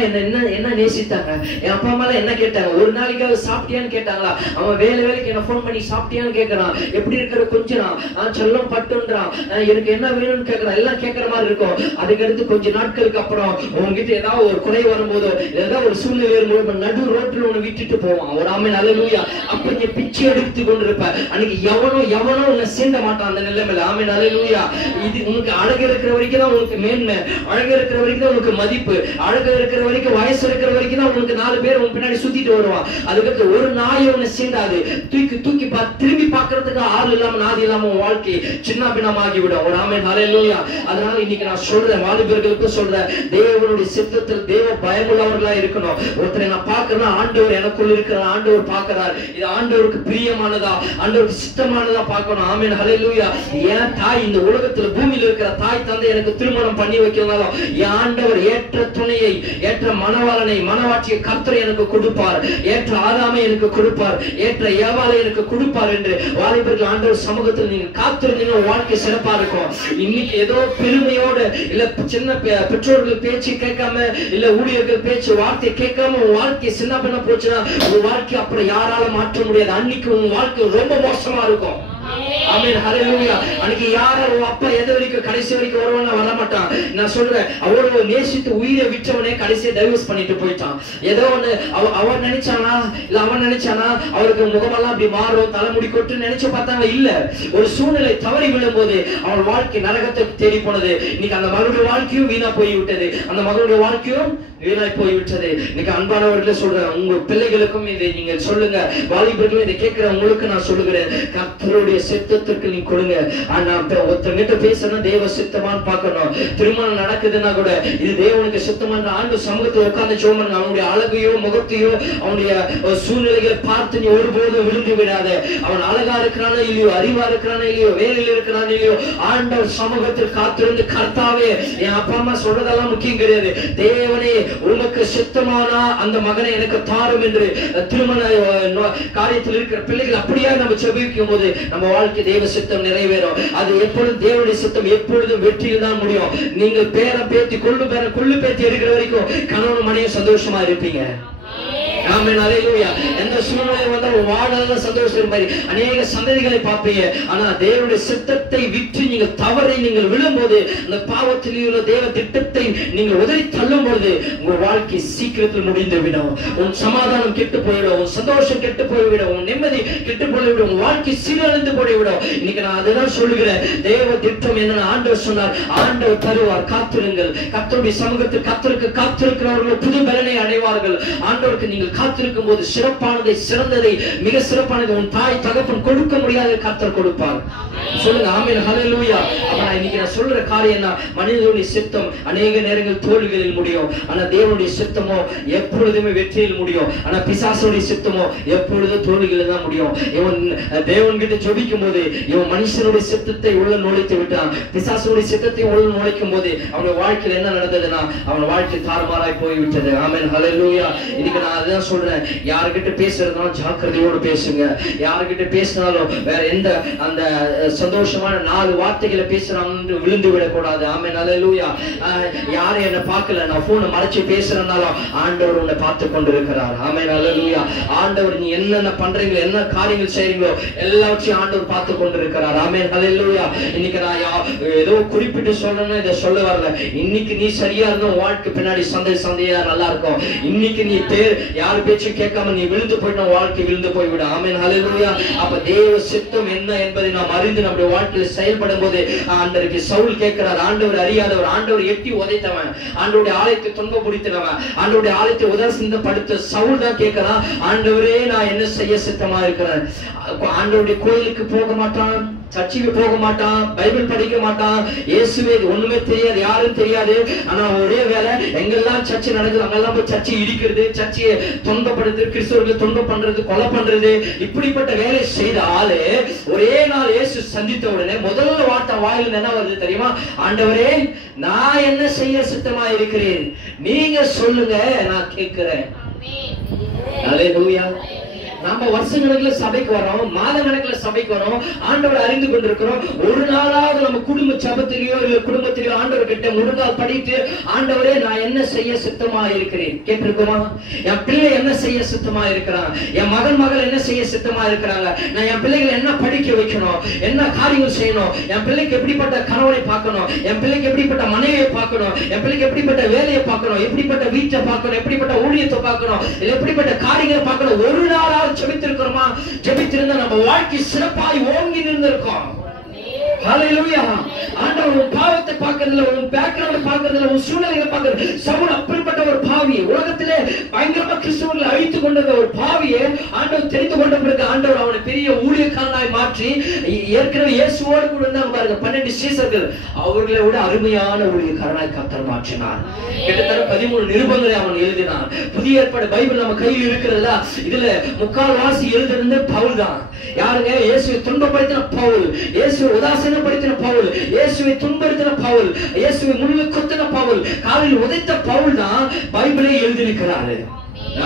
என்ன நேசித்தாங்க, என் அப்பா அம்மா என்ன கேட்டாங்க, ஒரு நாளைக்காவது சாப்பிட்டியான்னு கேட்டாங்களா? அவன் வேலைக்கு என்ன போன் பண்ணி சாப்பிட்டியான்னு கேட்கறான், எப்படி இருக்கிற கொஞ்சம் செல்லம் பட்டுன்றான், எனக்கு என்ன வேணும்னு கேட்கறான், எல்லாம் கேட்கற மாதிரி இருக்கும். அதுக்கடுத்து கொஞ்ச நாட்களுக்கு அப்புறம் உங்ககிட்ட ஏதாவது ஒரு குறை வரும்போது, ஏதாவது ஒரு சூழ்நிலை வரும்போது நடு ரோட்டில் ஒண்ணு விட்டுட்டு போவான். ஒரு ஆமென், ஹல்லேலூயா. அப்ப நீ பிச்சை எடுத்து கொண்டு இருப்ப. அன்னைக்கு எவனோ உன்னை சீண்ட மாட்டான் அந்த நிலைமையில. ஆமென், ஹல்லேலூயா. இது உனக்கு அழகு இருக்கிற வரைக்கும் தான் உனக்கு மேன்மை, அழகு இருக்கிற வரைக்கும் தான் உனக்கு மதிப்பு, அழகு இருக்கிற வரைக்கும், வயசு இருக்கிற வரைக்கும் தான் உனக்கு 4 பேர் உன் பின்னாடி சுத்திட்டு வருவான். அதுக்கடுத்து ஒரு நாயை உன்னை சீண்டாது. தூக்கி திரும்பி பார்க்கறதுக்கு ஆள் இல்லாம நாதி இல்லாம உன் வாழ்க்கை சின்ன பின்னமாகி விடும். ஒரு ஆமென், ஹல்லேலூயா. அதனால இன்னைக்கு நான் சொல்றேன், வாலிபர்களுக்கு சொல்றேன், தேவனுடைய சித்தத்தில் தேவ பயமுள்ளவர்களா இருக்கணும். ஒருத்தரை நான் பார்க்கறேன்னா ஆண்டவர் எனக்குள்ள இருக்கிற ஆண்டவர் பார்க்கிறார், இது ஆண்டவருக்கு பிரியமானதா, ஆண்டவருக்கு சித்தமானதா பார்க்கணும். ஆமென், ஹல்லேலூயா. என் தாய், இந்த உலகத்துல பூமியில இருக்கிற தாய் தந்தை எனக்கு திருமணம் பண்ணி வைக்கிறதால ஆண்டவர் ஏற்ற துணையை, ஏற்ற மணவாளனை, மணவாட்டியை கர்த்தர் எனக்கு கொடுப்பார், ஏற்ற ஆதாமை எனக்கு கொடுப்பார், ஏற்ற ஏவாளை எனக்கு கொடுப்பார் என்று வாலிபர்கள் ஆண்டவர் சமூகத்தில் நீங்க காத்திருந்தீங்க, வாழ்க்கை சிறப்பா இருக்கும். இன்னைக்கு ஏதோ பெருமையோடு, இல்ல சின்ன பெற்றோர்கள் பேச்சு கேட்காம, இல்ல ஊழியர்கள் பேச்சு வார்த்தை கேட்காம உன் வாழ்க்கை சின்ன பண்ண போச்சுன்னா உன் வாழ்க்கை அப்புறம் யாரால மாற்ற முடியாது. அன்னைக்கு உன் வாழ்க்கை ரொம்ப மோசமா இருக்கும். ஆமென் ஹalleluya. அன்னைக்கு யாரும் அப்பா எது வரைக்கும் கடைசி வரைக்கும் வருவானா வர மாட்டான். நான் சொல்றேன், அவரோட நேசித்து உயிரை விற்றவனே கடைசியை டைவர்ஸ் பண்ணிட்டு போயிட்டான். ஏதோ ஒண்ணு அவன் நினைச்சானா இல்ல அவன் நினைச்சானா அவருக்கு முகமெல்லாம் அப்படி மாறும், தலைமுடி கொட்டு நினைச்சு பார்த்தாங்க. இல்ல, ஒரு சூழ்நிலை தவறி விழும் போது அவன் வாழ்க்கை நரகத்தை தேடி போனது. இன்னைக்கு அந்த மகளுடைய வாழ்க்கையும் வீணா போய் விட்டது, அந்த மகளுடைய வாழ்க்கையும் வீணாய் போய் விட்டது. இன்னைக்கு அன்பானவர்களே சொல்றேன், உங்க பிள்ளைகளுக்கும் இதை நீங்க சொல்லுங்க, வாலிபர்களும் இதை கேட்கிற உங்களுக்கு நான் சொல்லுகிறேன், கர்த்தருடைய சித்தத்திற்கு நீ கொடுங்க. நான் ஒருத்தங்கிட்ட பேசணும், தேவ சித்தமான்னு பார்க்கணும். திருமணம் நடக்குதுன்னா கூட இது தேவனுக்கு சித்தமான ஆண்டு சமூகத்தை உட்கார்ந்து சோமன் அவனுடைய அழகையோ முகத்தையோ அவனுடைய சூழ்நிலைகளை பார்த்து நீ ஒருபோதும் விழுந்து விடாத. அவன் அழகா இருக்கிறானோ இல்லையோ, அறிவா இருக்கிறானோ இல்லையோ, வேலையில் இருக்கிறானோ இல்லையோ, ஆண்டவர் சமூகத்தில் காத்திருந்து கர்த்தாவே என் அப்பா அம்மா சொல்றதெல்லாம் முக்கியம் கிடையாது, தேவனே உனக்கு சித்தமானா அந்த மகனை எனக்கு தாரும் என்று திருமண காரியத்தில் இருக்கிற பிள்ளைகள் அப்படியே நம்ம செபிக்கும் போது நம்ம வாழ்க்கை தேவ சித்தம் நிறைவேறும். அது எப்பொழுதும் தேவனுடைய சித்தம் எப்பொழுதும் வெற்றியில் தான் முடியும். நீங்கள் பேரம் பேத்தி கொள்ளு பேத்தி இருக்கிற வரைக்கும் கணவன் மனையும் சந்தோஷமா இருப்பீங்க. ஆமென் ஹalleluya. எந்த சூழ்நிலை வந்தாலும் வாழலாம் சந்தோஷம் மாதிரி அநேக சந்ததிகளை பார்ப்பீங்க. ஆனா தேவனுடைய சித்தத்தை விட்டு நீங்கள் தவறை நீங்கள் விழும்போது, அந்த பாவத்தில் உள்ள தேவ திட்டத்தை நீங்கள் உதறி தள்ளும் பொழுது உங்கள் வாழ்க்கை சீக்கிரத்தில் முடிந்து விடும். உன் சமாதானம் கெட்டு போய்விடும், உன் சந்தோஷம் கெட்டு போய்விடும், உன் நிம்மதி கெட்டு போய்விடும், உன் வாழ்க்கை சீரழிந்து போய்விடும். இன்னைக்கு நான் அதுதான் சொல்லுகிறேன், தேவ திட்டம் என்னன்னு ஆண்டவர் சொன்னார், ஆண்டவர் தருவார், காத்திருங்கள். கர்த்தருடைய சமூகத்தில் கர்த்தருக்கு காத்திருக்கிறவர்கள் புது பலனை அடைவார்கள். ஆண்டவருக்கு நீங்கள் காத்திருக்கும் போது சிறப்பானதை, சிறந்ததை, மிக சிறப்பானதை உன் தாய் தகப்பன் கொடுக்க முடியாத கர்த்தர் கொடுப்பார். சொல்லுங்க ஆமென் ஹalleluya. அப்ப இன்னைக்கு நான் சொல்ற காரியம் என்ன, மனிதனுடைய சித்தம் அநேக நேரங்கள் தோல்விகளில் முடியும், ஆனா தேவனுடைய சித்தமோ எப்பொழுதுமே வெற்றியில் முடியும். ஆனா பிசாசுடைய சித்தமோ எப்பொழுதும் தோல்விகளில் தான் முடியும். இவன் தேவன் கிட்ட ஜெபிக்கும் போது இவன் மனுஷனுடைய சித்தத்தை உள்ள நுழைத்து விட்டான், பிசாசுடைய சித்தத்தை உள்ள நுழைக்கும் போது அவனுடைய வாழ்க்கையில் என்ன நடந்ததுன்னா அவன் வாழ்க்கை தாறுமாறாய் போய்விட்டது. ஆமென் ஹalleluya. இன்னைக்கு நான் அதான் சொல்றேன், யார்கிட்ட பேசுறதுனாலும் ஜாக்கிரதையோடு பேசுங்க. யார்கிட்ட பேசினாலும் வேற எந்த அந்த சந்தோஷமான 4 வார்த்தைகளை பேசுறாங்க விழுந்து விடக்கூடாது. ஆமென் ஹalleluya. யாரு என்ன பார்க்கல, நான் போனை மறைச்சு பேசுறதுனாலும் ஆண்டவர் உன்னை பார்த்து கொண்டிருக்கிறார். ஆமென் ஹalleluya. ஆண்டவர் நீ என்னென்ன பண்றீங்களோ, என்ன காரியங்கள் செய்றீங்களோ எல்லாவற்றையும் ஆண்டவர் பார்த்து கொண்டிருக்கிறார். ஆமென் ஹalleluya. இன்னைக்கு நான் ஏதோ குறிப்பிட்டு சொல்லணும் இதை சொல்ல வரல. இன்னைக்கு நீ சரியா இருந்தா வாழ்க்கை பின்னாடி சந்தையா நல்லா இருக்கும். இன்னைக்கு நீ யாரு பேச்சும் கேட்காம நீ விழுந்து போயிட்ட வாழ்க்கை விழுந்து போய்விட. ஆமென் ஹalleluya. அப்ப தேவ சித்தம் என்ன என்பதை நாம் அறிந்து நம்முடைய வாழ்க்கையில் செயல்படும் போது ஆண்டவருக்கு சவுல் கேட்கிறார், ஆண்டவர் அறியாதவர், ஆண்டவர் எட்டி உதைத்தவன், ஆண்டவருடைய ஆலயத்தை துன்பப்படுத்தினவன், ஆண்டவருடைய ஆலயத்தை உதாசீனப்படுத்த சவுல் தான் கேட்கிறான், ஆண்டவரே நான் என்ன செய்ய சித்தமா இருக்கிறேன். ஆண்டவருடைய கோயிலுக்கு போக மாட்டான், சர்ச்சுக்கு போக மாட்டான், பைபிள் படிக்க மாட்டான், இயேசுவே ஒண்ணுமே தெரியாது, யாரும் தெரியாது. ஆனா ஒரே வேலை, எங்கெல்லாம் சர்ச்சு நடக்குது அங்கெல்லாம் போய் சர்ச்சை இடிக்கிறது, சர்ச்சையை துன்பப்படுத்துறது, கிறிஸ்தவர்களை துன்பம் பண்றது, கொலை பண்றது, இப்படிப்பட்ட வேலை செய்த ஆளு ஒரே நாள் இயேசு சந்தித்த உடனே முதல்ல வார்த்தை வாயில என்ன வருது தெரியுமா, ஆண்டவரே நான் என்ன செய்ய சித்தமா இருக்கிறேன், நீங்க சொல்லுங்க நான் கேட்கிறேன். ஹல்லேலூயா. நாம வருஷ கணக்கில் சபைக்கு வரோம், மாத கணக்கில் சபைக்கு வரோம், ஆண்டவர் அறிந்து கொண்டிருக்கிறோம். ஒரு நாளாவது நம்ம குடும்ப சபத்திலேயோ இல்ல குடும்பத்திலேயோ ஆண்டவர் கிட்ட முருகால் படித்து, ஆண்டவரே நான் என்ன செய்ய சித்தமா இருக்கிறேன் கேட்டிருக்கோமா? என் பிள்ளை என்ன செய்ய சித்தமா இருக்கிறான், என் மகள் என்ன செய்ய சித்தமா இருக்கிறாங்க, நான் என் பிள்ளைகளை என்ன படிக்க வைக்கணும், என்ன காரியங்கள் செய்யணும், என் பிள்ளைக்கு எப்படிப்பட்ட கணவனை பார்க்கணும், என் பிள்ளைக்கு எப்படிப்பட்ட மனைவியை பார்க்கணும், என் பிள்ளைக்கு எப்படிப்பட்ட வேலையை பார்க்கணும், எப்படிப்பட்ட வீட்டை பார்க்கணும், எப்படிப்பட்ட ஊழியத்தை பார்க்கணும், எப்படிப்பட்ட காரியங்களை பார்க்கணும். ஒரு நாளாவது ஜெபித்திருக்கிறோமா? ஜெபித்திருந்தா நம்ம வாழ்க்கை சிறப்பாய் ஓங்கி நின்றிருக்கோம். ஹல்லேலூயா. ஆண்டவர் உன் பாவத்தை பார்க்கிறதுல, உன் பேக்ரவுண்ட் பார்க்கிறதுல, உன் சூழ்நிலைகளை பார்க்கிறது. சவுல் அப்படிப்பட்ட ஒரு பாவி, உலகத்திலே பயங்கரமா கிறிஸ்தவர்களை அழித்துக் கொண்டிருந்த ஒரு பாவியை ஆண்டவர் தெரிந்து கொண்ட பிறகு ஆண்டவர் அவனை பெரிய ஊழியக்காரனாய் மாற்றி, ஏற்கனவே இயேசுவோடு கூட இருந்தாங்க பாருங்க 12 சீசர்கள், அவர்களை விட அருமையான ஊழியக்காரனாய் கர்த்தர் மாற்றினார். கிட்டத்தட்ட 13 நிருபங்களை அவன் எழுதினான். புதிய ஏற்பாடு பைபிள் நம்ம கையில் இருக்கிறதுல இதுல முக்கால்வாசி எழுதுறது பவுல் தான். யாருங்க? இயேசுவை துன்பப்படுத்தின பவுல், இயேசுவை உதாசீனப்படுத்தின பவுல், இயேசுவை துன்பப்படுத்தின பவுல், இயேசுவை முள்ளில் குத்தின பவுல், காலில் உதைத்த பவுல் தான் பைபிளை எழுதியிருக்கிறாரு.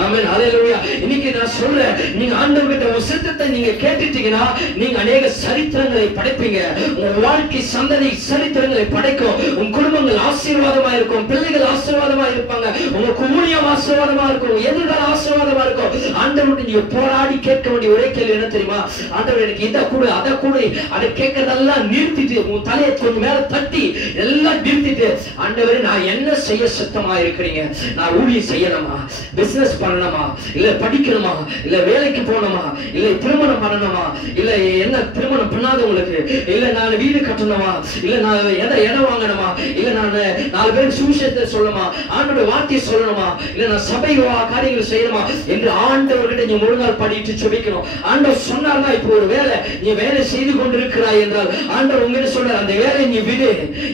ஆமென். ஹல்லேலூயா. இன்னைக்கு நான் சொல்றேன், நீங்க ஆண்டவர்கிட்ட ஒரு சித்தத்தை நீங்க கேட்டுட்டீங்கன்னா நீங்க அநேக சரித்திரங்களை படைப்பீங்க. உங்க வாழ்க்கை சந்ததி சரித்திரங்களை படைக்கும். உங்க குடும்பங்கள் ஆசீர்வாதமா இருக்கும், பிள்ளைகள் ஆசீர்வாதமா இருப்பாங்க, உங்க ஊழியம் ஆசீர்வாதமா இருக்கும், எதிர்கால ஆசீர்வாதமா இருக்கும். ஆண்டவர்கிட்ட நீங்க போராடி கேட்க வேண்டிய ஒரே கேள்வி என்ன தெரியுமா? ஆண்டவர் எனக்கு இதை கூட அதை கூட அதை கேட்கறதெல்லாம் நிறுத்திட்டு உன் தலையை கொஞ்சம் மேல தட்டி எல்லாம் நிறுத்திட்டு, ஆண்டவரே நான் என்ன செய்ய சித்தமா இருக்கிறீங்க? நான் ஊழியம் செய்யணுமா, பிசினஸ் பண்ணணுமா, இல்ல படிக்கணுமா, இல்ல வேலைக்கு போகணுமா, இல்ல திருமணம் பண்ணணுமா, இல்ல என்ன திருமணம் பண்ணாதவங்களுக்கு, இல்ல நான் வீடு கட்டணுமா, இல்ல நான் இடம் வாங்கணுமா, இல்ல நான் 4 பேர் சுவிசேஷத்தை சொல்லணுமா, ஆண்டவர் வார்த்தையை சொல்லணுமா, இல்ல நான் சபை காரியங்கள் செய்யணுமா என்று ஆண்டவர்கிட்ட நீ முழு நாள் படிட்டு ஜெபிக்கணும். ஆண்டவர் சொன்னார்னா இப்போ ஒரு வேலை நீ வேலை செய்து கொண்டிருக்கிறாய் என்றால் ஆண்டவர் உங்ககிட்ட சொல்றார், அந்த வேலையை நீ விடு,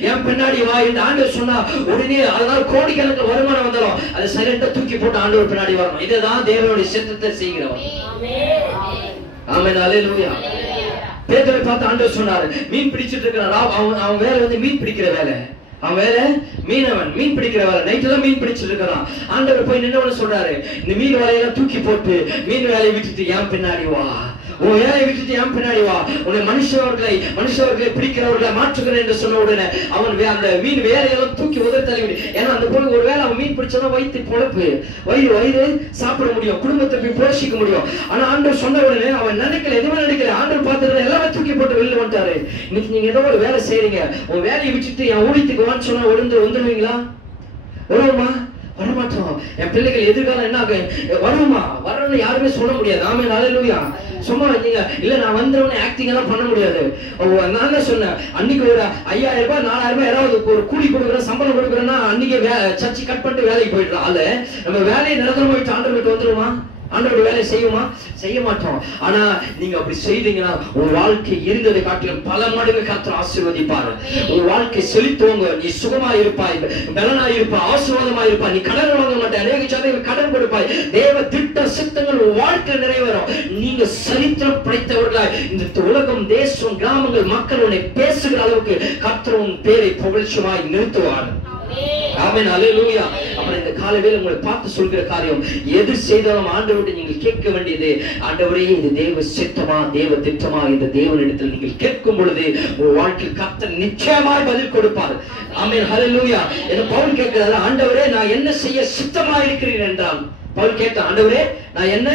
என் பின்னாடி வா என்று ஆண்டவர் சொன்னா உடனே அதனால கோடிக்கணக்கில் வருமானம் வந்தாலும் அதை சைலண்டா தூக்கி போட்டு ஆண்டவர் பின்னாடி வரணும். இதுதான் தேவனுடைய சித்தத்தை செய்கிறவர். ஆமென். ஹல்லேலூயா. பேதுருவை பார்த்து ஆண்டவர் சொன்னாரு, மீன் பிடிச்சிட்டு இருக்கிறான். அவன் வேலை வந்து மீன் பிடிக்கிற வேலை. அவன் வேலை மீனவன், மீன் பிடிக்கிற வேலை. நைட் எல்லாம் மீன் பிடிச்சிட்டு இருக்கிறான். ஆண்டவர் போய் நின்னவன சொல்றாரு, இந்த மீன் வேலையெல்லாம் தூக்கி போட்டு மீன் வேலையை விட்டுட்டு என் பின்னாடி வா, உன் வேலையை விட்டுட்டு என் பின்னாடி வா, உன்னை மனுஷவர்களை பிடிக்கிறவர்களை மாற்றுகிறேன் என்று சொன்ன உடனே அவன் அந்த மீன் வேலையெல்லாம் தூக்கி உதறி தள்ளிவிடு. ஏன்னா அந்த பொருள் ஒரு வேலை அவன் மீன் பிடிச்சா வயிற்று பொழப்பு, வயிறு சாப்பிட முடியும், குடும்பத்தை போய் போஷிக்க முடியும். ஆனா ஆண்டவர் சொன்ன உடனே அவன் நினைக்கல, எதுவும் நினைக்கல. ஆண்டவர் பார்த்துட்டு எல்லாமே தூக்கி போட்டு வெளில வந்துட்டாரு. இன்னைக்கு நீங்க ஏதோ ஒரு வேலை செய்றீங்க, உன் வேலையை விட்டுட்டு என் ஊழியத்துக்கு வான்னு சொன்னா வந்துடுவீங்களா? வருவோமா? வரமாட்டோம். என் பிள்ளைகள் எதிர்காலம் என்ன ஆகும், வருமா வரணும்னு யாருமே சொல்ல முடியாது. ஆமென். ஹல்லேலூயா. சும்மா நீங்க இல்ல நான் வந்தவனே ஆக்டிங் எல்லாம் பண்ண முடியாது. நான் தான் சொன்னேன், அன்னைக்கு ஒரு 5000 ரூபாய் 4000 ரூபாய் யாராவது ஒரு கூலி கொடுக்குறேன், சம்பளம் கொடுக்குறேன்னா அன்னைக்கு சர்ச்சை கட் பண்ணிட்டு வேலைக்கு போயிடுறான். அல்ல நம்ம வேலையை நிரந்தரமா விட்டு ஆண்டவர்கிட்ட வந்துருமா? ஆண்டவருடைய வேலையை செய்யுமா? செய்ய மாட்டோம். ஆனா நீங்க அப்படி செய்தீங்கன்னா உன் வாழ்க்கை இருந்ததை காட்டிலும் பல மடங்கு கர்த்தர் ஆசீர்வதிப்பார். உன் வாழ்க்கை செழித்துவங்க, நீ சுகமா இருப்பாய், பலனா இருப்பாய், ஆசீர்வாதமா இருப்பாய், நீ கடன் வாங்க மாட்டாய், அநேக சதைகள் கடன் கொடுப்பாய், தேவ திட்ட சித்தங்கள் உன் வாழ்க்கை நிறைவேறும். நீங்க சரித்திரம் படைத்தவர்களாய் இந்த உலகம், தேசம், கிராமங்கள், மக்கள் உன்னை பேசுகிற அளவுக்கு கர்த்தர் உன் பேரை புகழ்ச்சியாய் நிறுத்துவார். ஆமென். ஹல்லேலூயா. அப்புறம் இந்த காலையில உங்களை பார்த்து சொல்கிற காரியம், எது செய்தாலும் ஆண்டவர்கிட்ட நீங்கள் கேட்க வேண்டியது, ஆண்டவரே இது தேவ சித்தமா, தேவ திட்டமா? இந்த தேவனிடத்தில் நீங்கள் கேட்கும் பொழுது உங்கள் வாழ்க்கையில் கர்த்தர் நிச்சயமாய் பதில் கொடுப்பார். ஆமென். ஹல்லேலூயா. என்ன பவுல் கேட்கிறாரு, ஆண்டவரே நான் என்ன செய்ய சித்தமா இருக்கிறேன் என்றால், பவுல் கேட்டான், ஆண்டவரே நான் என்ன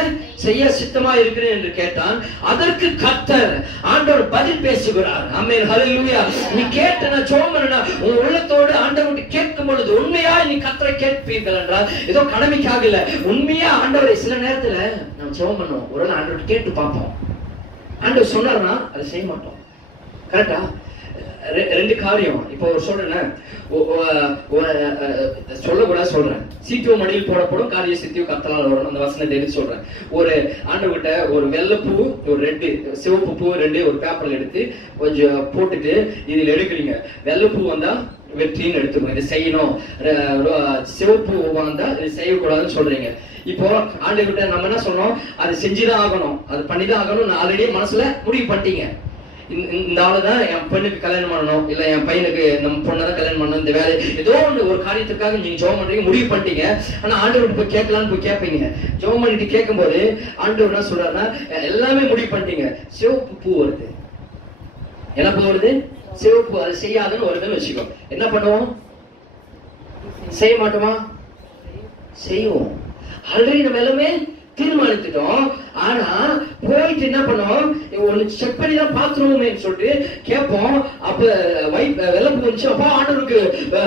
செய்ய சித்தமா இருக்கிறேன் என்று கேட்டான். அதற்கு கர்த்தர் ஆண்டவர் பதில் பேசுகிறார். ஆமென். ஹல்லேலூயா. நீ கேட்ட நான் ஜெபம்னா உன் உள்ளத்தோடு ஆண்டவர்கிட்ட கேட்கும் பொழுது உண்மையா நீ கர்த்தரை கேட்பீர்கள் என்றால், ஏதோ கடமைக்காக இல்ல, உண்மையா ஆண்டவரை சில நேரத்துல நம்ம ஜெபம் பண்ணுவோம், ஒருவேளை ஆண்டவர்கிட்ட கேட்டு பார்ப்போம். ஆண்டவர் சொன்னார்னா அதை செய்ய மாட்டோம். கரெக்டா? 2 காரியம் இப்போ சொல்றேன், சொல்லக்கூடாது சொல்றேன். சீட்டியோ மடியில் போடப்படும், காரிய சித்தியோ கத்தலால் வரும். அந்த வசனத்தை எடுத்து சொல்றேன். ஒரு ஆண்டவர்கிட்ட ஒரு வெள்ளைப்பூ, ஒரு 2 சிவப்பு பூ 2 ஒரு பேப்பர்ல எடுத்து கொஞ்சம் போட்டுட்டு இதில் எடுக்கிறீங்க. வெள்ளைப்பூ வந்தா வெற்றின்னு எடுத்துக்கணும், இது செய்யணும். சிவப்பு வந்தா இது செய்யக்கூடாதுன்னு சொல்றீங்க. இப்போ ஆண்டவர்கிட்ட நம்ம என்ன சொன்னோம், அது செஞ்சுதான் ஆகணும், அது பண்ணிதான் ஆகணும். ஆல்ரெடி மனசுல முடிவு பண்ணிட்டீங்க, இந்த ஆளுதான் என் பெண்ணுக்கு கல்யாணம் பண்ணணும், இல்ல என் பையனுக்கு நம்ம பொண்ணதான் கல்யாணம் பண்ணணும், இந்த வேலை ஏதோ ஒரு காரியத்துக்காக நீங்க ஜெபம் பண்றீங்க, முடிவு பண்ணிட்டீங்க. ஆனா ஆண்டவர்கிட்ட போய் கேட்கலான்னு போய் கேட்பீங்க. ஜெபம் பண்ணிட்டு கேட்கும் போது ஆண்டவர் என்ன சொல்றாருன்னா, எல்லாமே முடிவு பண்ணிட்டீங்க, சிவப்பு பூ வருது. என்ன பூ வருது? சிவப்பு. அது செய்யாதுன்னு வருதுன்னு வச்சுக்கோ. என்ன பண்ணுவோம்? செய்ய மாட்டோமா? செய்வோம். ஆல்ரெடி நம்ம எல்லாமே தீர்மானித்துட்டோம். ஆனா போயிட்டு என்ன பண்ணோம், ஒன்னு செக் பண்ணி தான் பாத்துருவோமே சொல்லிட்டு கேட்போம். அப்ப வெள்ளப்பு வந்துச்சு, அப்பா ஆண்டவருக்கு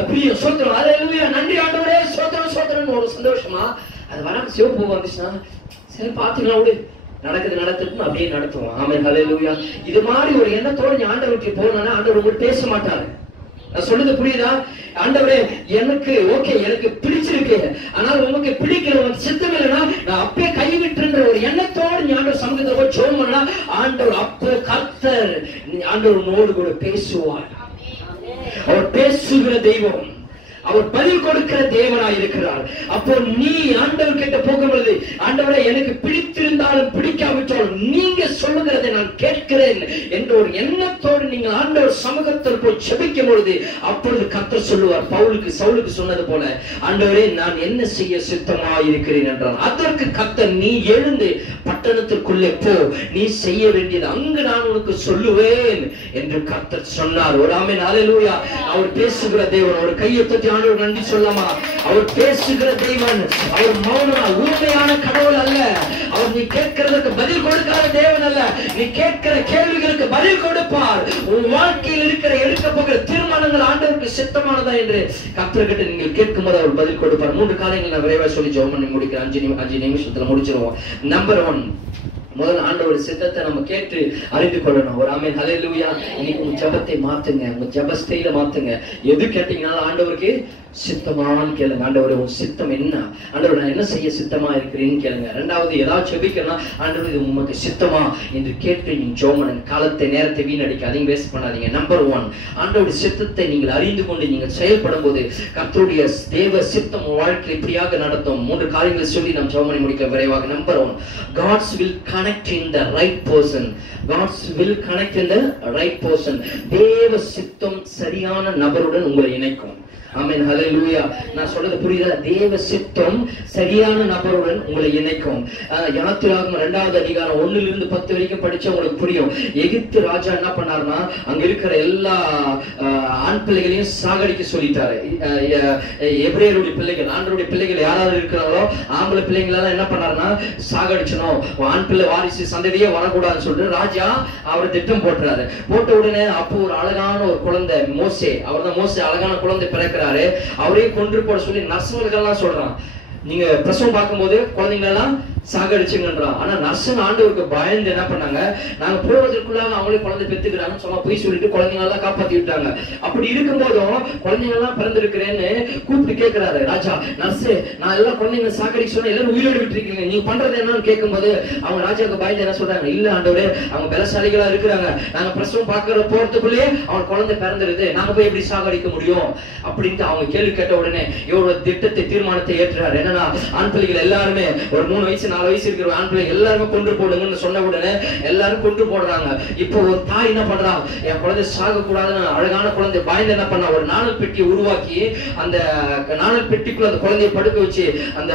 பிரிய சோத்திரம், ஹல்லேலூயா, நன்றி ஆண்டவரே, சோத்திரம் சோத்திரம்னு ஒரு சந்தோஷமா. அது வராம சிவப்பு வந்துச்சுன்னா சரி பாத்துக்கலாம், விடு, நடக்குது அப்படியே நடத்துவோம். ஆமென். ஹல்லேலூயா. இது மாதிரி ஒரு எண்ணத்தோட நீ ஆண்டவருக்கு போனா ஆண்டவர் உங்களுக்கு பேச மாட்டாரு. நான் சொல்றது புரியுதா? ஆண்டவரே எனக்கு ஓகே, எனக்கு பிடிச்சிருக்கு, ஆனால் உனக்கு பிடிக்கிற சித்தம் இல்லைன்னா நான் அப்பே கைவிட்டுன்ற ஒரு எண்ணத்தோடு நீ ஆண்டவர் சமூகத்தை போய் ஜெபம் பண்ணா ஆண்டவர் அப்ப கர்த்தர் ஆண்டவர் உன்னோடு கூட பேசுவார். அவர் பேசுகிற தெய்வம், அவர் பதில் கொடுக்கிற தேவனாய் இருக்கிறார். அப்போ நீ ஆண்டவர் கிட்ட போகும் பொழுது, ஆண்டவரே எனக்கு பிடித்திருந்த பிடித்திருந்தாலும் பிடிக்காவிட்டாலும் நீங்க சொல்லுகிறதை நான் கேட்கிறேன் என்ற ஒரு எண்ணத்தோடு நீங்கள் ஆண்டவர் சமூகத்தில் போய் ஜெபிக்கும் பொழுது அப்பொழுது கர்த்தர் சொல்லுவார், சவுலுக்கு சொன்னது போல, ஆண்டவரே நான் என்ன செய்ய சித்தமாய் இருக்கிறேன் என்றார். அதற்கு கர்த்தர், நீ எழுந்து பட்டணத்திற்குள்ளே போ, நீ செய்ய வேண்டியது அங்கு நான் உனக்கு சொல்லுவேன் என்று கர்த்தர் சொன்னார். ஒரு ஆமென், ஹல்லேலூயா. அவர் பேசுகிற தேவன். ஒரு கையை தட்டி ஆண்டவர் நன்றி சொல்லாமா? அவர் பேசுகிற தேவன். அவர் மௌனமா உண்மையான கடவுள் அல்ல. அவர் நீ கேட்கிறதுக்கு பதில் கொடுக்காத தேவன் அல்ல. நீ கேட்கிற கேள்விகளுக்கு பதில் கொடுப்பார். உன் வாழ்க்கையில் இருக்கிற எடுக்க போகிற தீர்மானங்கள் ஆண்டவருக்கு சித்தமானதா என்று கர்த்தர்கிட்ட நீங்கள் கேட்கும் போது அவர் பதில் கொடுப்பார். 3 காரியங்கள் நான் விரைவா சொல்லி ஜெபம் பண்ணி முடிக்கிறேன். 5 நிமிஷத்துல முடிச்சிருவோம். நம்பர் 1, முதல்ல ஆண்டவர் சித்தத்தை நம்ம கேட்டு அறிந்து கொள்ளணும். ஒரு ஆமென், ஹல்லேலூயா. இன்னைக்கு உங்க ஜெபத்தை மாத்துங்க, உங்க ஜெப ஸ்டைல மாத்துங்க. எது கேட்டீங்கன்னாலும் ஆண்டவருக்கு சித்தமானு கேளுங்க. ஆண்டவரே உன் சித்தம் என்ன? ஆண்டவர் நான் என்ன செய்ய சித்தமா இருக்கிறேன்னு கேளுங்க. 2வது, ஏதாவது ஜெபிக்கணும், ஆண்டவர் இது உமக்கு சித்தமா என்று கேட்டு நீங்க ஜெபம் பண்ணுங்க. காலத்தை நேரத்தை வீணடிக்காதீங்க, வேஸ்ட் பண்ணாதீங்க. நம்பர் 1, ஆண்டவருடைய சித்தத்தை நீங்கள் அறிந்து கொண்டு நீங்கள் செயல்படும் போது கர்த்தருடைய தேவ சித்தம் உன் வாழ்க்கையில் இப்படியாக நடத்தும். 3 காரியங்களை சொல்லி நாம் ஜெபம் பண்ணி முடிக்க விரைவாக. Number 1, God's will connect in the right person. God's will connect in the right person. தேவ சித்தம் சரியான நபருடன் உங்களை இணைக்கும். ஆமென், ஹல்லேலூயா. நான் சொல்றது புரியுதா? தேவ சித்தம் சரியான நபருடன் உங்களை இணைக்கும். யாத்திராகமம் 2வது அதிகாரம் 1 to 10 வரைக்கும் படிச்சா உங்களுக்கு புரியும். எகிப்து ராஜா என்ன பண்ணாருன்னா, அங்க இருக்கிற எல்லா ஆண் பிள்ளைகளையும் சாகடிக்க சொல்லிட்டாரு. எபிரேயருடைய பிள்ளைகள், ஆண்டவருடைய பிள்ளைகள் யாராவது இருக்கிறாங்களோ ஆம்பளை பிள்ளைங்களெல்லாம் என்ன பண்ணாருன்னா சாகடிச்சணும், ஆண் பிள்ளை வாரிசு சந்ததியே வரக்கூடாதுன்னு சொல்லிட்டு ராஜா அவர் திட்டம் போட்டுறாரு. போட்ட உடனே அப்போ ஒரு அழகான ஒரு குழந்தை மோசே, அவர் தான் மோசே, அழகான குழந்தை பிறக்கிறாரு. அவரே கொன்று போட சொல்லி நர்சுகளுக்கெல்லாம் சொல்றான், நீங்க பிரசவம் பார்க்கும்போது குழந்தைங்களெல்லாம் சாகடிச்சுங்கன்றான். ஆனா நர்சன் ஆண்டவருக்கு பயந்து என்ன பண்ணாங்க, நாங்க போவதற்குள்ளாக அவங்களே குழந்தை பெத்துக்கிறாங்கன்னு சொன்னா போய் சொல்லிட்டு குழந்தைங்களெல்லாம் காப்பாத்தி விட்டாங்க. அப்படி இருக்கும்போதும் குழந்தைங்கெல்லாம் பிறந்திருக்கிறேன்னு கூப்பிட்டு கேட்கிறாரு ராஜா, நர்ஸு நான் எல்லாம் குழந்தைங்க சாகடிக்க சொன்னா எல்லாரும் உயிரோடு விட்டுருக்கீங்க, நீங்க பண்றது என்னன்னு கேட்கும்போது அவங்க ராஜாவுக்கு பயந்து என்ன சொல்றாங்க, இல்ல ஆண்டவரே அவங்க பலசாலிகளா இருக்கிறாங்க, நாங்க பிரசவம் பார்க்கற போறதுக்குள்ளேயே அவங்க குழந்தை பிறந்துருது, நாங்க போய் எப்படி சாகடிக்க முடியும் அப்படின்ட்டு அவங்க கேள்வி கேட்ட உடனே இவரோட திட்டத்தை தீர்மானத்தை ஏற்றுறாரு. என்னன்னா ஆண் பிள்ளைகள் எல்லாருமே ஒரு 3 வயசு 4 வயசு இருக்கிற ஆண் பிள்ளைங்க எல்லாருமே கொன்று போடுங்கன்னு சொன்ன உடனே எல்லாரும் கொன்று போடுறாங்க. இப்போ ஒரு தாய் என்ன பண்றா, என் குழந்தை சாக கூடாதுன்னு அழகான குழந்தை பயந்து என்ன பண்ணா, ஒரு நாணல் பெட்டியை உருவாக்கி அந்த நாணல் பெட்டிக்குள்ள அந்த குழந்தையை படுக்க வச்சு அந்த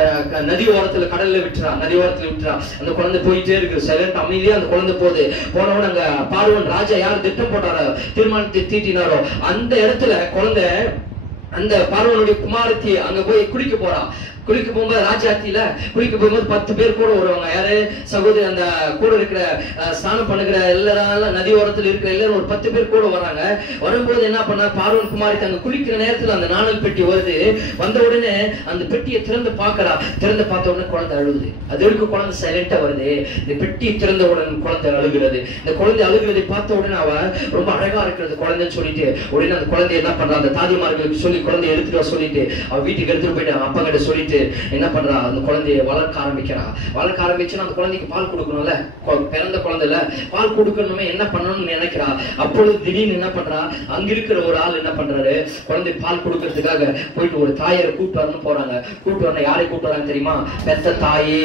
நதி ஓரத்துல கடல்ல விட்டுறா. அந்த குழந்தை போயிட்டே இருக்கு, சைலண்ட் அமைதியா அந்த குழந்தை போகுது. போனவன அங்க பார்வன் ராஜா யார் திட்டம் போட்டாரோ, தீர்மானத்தை தீட்டினாரோ, அந்த இடத்துல குழந்தை அந்த பார்வனுடைய குமாரத்தி அங்க போய் குளிக்க போறா. குளிக்க போகும்போது ராஜாத்தியில குளிக்க போகும்போது 10 பேர் கூட வருவாங்க. யாரு? சகோதரி, அந்த கூட இருக்கிற ஸ்நானம் பண்ணுகிற எல்லாரும் நதி ஓரத்தில் இருக்கிற எல்லாரும் ஒரு 10 பேர் கூட வராங்க. வரும்போது என்ன பண்ணா, பார்வன் குமாரி அங்க குளிக்கிற நேரத்துல அந்த நாணல் பெட்டி வருது. வந்த உடனே அந்த பெட்டியை திறந்து பாக்குறா. திறந்து பார்த்த உடனே குழந்தை அழுகுது. அது வரைக்கும் குழந்தை சைலண்டா வருது. இந்த பெட்டியை திறந்த உடனே குழந்தை அழுகிறது. இந்த குழந்தை அழுகிறதை பார்த்த உடனே அவ ரொம்ப அழகா இருக்கிறது குழந்தைன்னு சொல்லிட்டு உடனே அந்த குழந்தை என்ன பண்றா, அந்த தாதிமார்களுக்கு சொல்லி குழந்தைய எடுத்துட்டு வர சொல்லிட்டு அவ வீட்டுக்கு எடுத்துட்டு போயிட்டு அப்பா கிட்ட சொல்லிட்டு என்ன பண்றா, அந்த குழந்தைய வளர்க்க ஆரம்பிக்கிறா. வளர்க்க ஆரம்பிச்சுன்னா அந்த குழந்தைக்கு பால் கொடுக்கணும்ல, பிறந்த குழந்தைல பால் கொடுக்கணுமே, என்ன பண்ணணும்னு நினைக்கிறா. அப்பொழுது திடீர்னு என்ன பண்றா, அங்க இருக்கிற ஒரு ஆள் என்ன பண்றாரு, குழந்தை பால் கொடுக்கறதுக்காக போயிட்டு ஒரு தாயரை கூப்பிட்டு வரணும் போறாங்க. கூப்பிட்டு வரணும், யாரை கூப்பிட்டு வராங்க தெரியுமா? பெத்த தாயே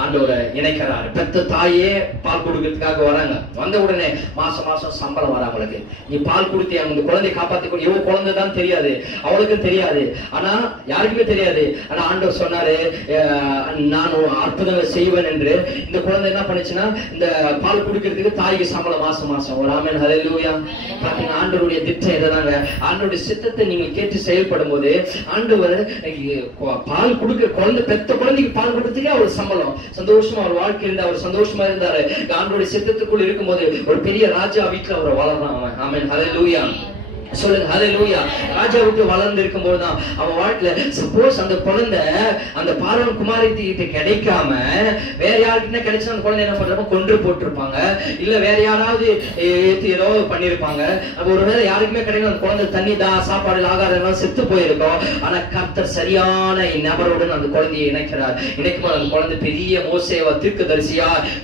ஆண்டவரை இணைக்கிறாரு. பெத்த தாயே பால் கொடுக்கறதுக்காக வராங்க. வந்த உடனே மாசம் சம்பளம் வர அவங்களுக்கு, நீ பால் கொடுத்து அந்த குழந்தையை காப்பாத்தி, இவன் குழந்தை தான் தெரியாது, அவளுக்கும் தெரியாது, ஆனா யாருக்குமே தெரியாது. ஆனா ஆண்டவர் சொன்னாரு, நான் அற்புதங்களை செய்வேன் என்று. இந்த குழந்தை என்ன பண்ணுச்சுன்னா, இந்த பால் குடிக்கிறதுக்கு தாய்க்கு சம்பளம் மாசம். ஒரு ஆமென், ஹல்லேலூயா. பாத்தீங்கன்னா ஆண்டவருடைய திட்டம் எதாங்க, ஆண்டவருடைய சித்தத்தை நீங்கள் கேட்டு செயல்படும் போது ஆண்டவர் பால் கொடுக்கிற குழந்தை, பெத்த குழந்தைக்கு பால் கொடுத்ததுக்கே அவர் சம்பளம். சந்தோஷமா அவர் வாழ்க்கை இருந்தா, அவர் சந்தோஷமா இருந்தாரு. ஆண்டவருடைய சித்தத்துக்குள் இருக்கும்போது ஒரு பெரிய ராஜா வீட்டுல அவர் வளர்றான். அவன் ஆமென், ஹல்லேலூயா சொல்லுங்க, ஹல்லேலூயா. ராஜா விட்டு வளர்ந்து இருக்கும் போதுதான் அவன் வாழ்க்கையில சப்போஸ் அந்த குழந்தை அந்த பார்வன் குமாரி கிட்ட கிடைக்காம வேற யாருக்கிட்ட கிடைச்சா அந்த குழந்தை என்ன பண்றப்ப கொன்று போட்டிருப்பாங்க, இல்ல வேற யாராவது ஏதோ பண்ணிருப்பாங்க. அப்ப ஒருவேளை யாருக்குமே கிடைக்கும் அந்த குழந்தை தண்ணி சாப்பாடு ஆகாரம் எல்லாம் செத்து போயிருக்கும். ஆனா கர்த்தர் சரியான நபருடன் அந்த குழந்தையை இணைக்கிறார். இணைக்கும் போது அந்த குழந்தை பெரிய மோசேவா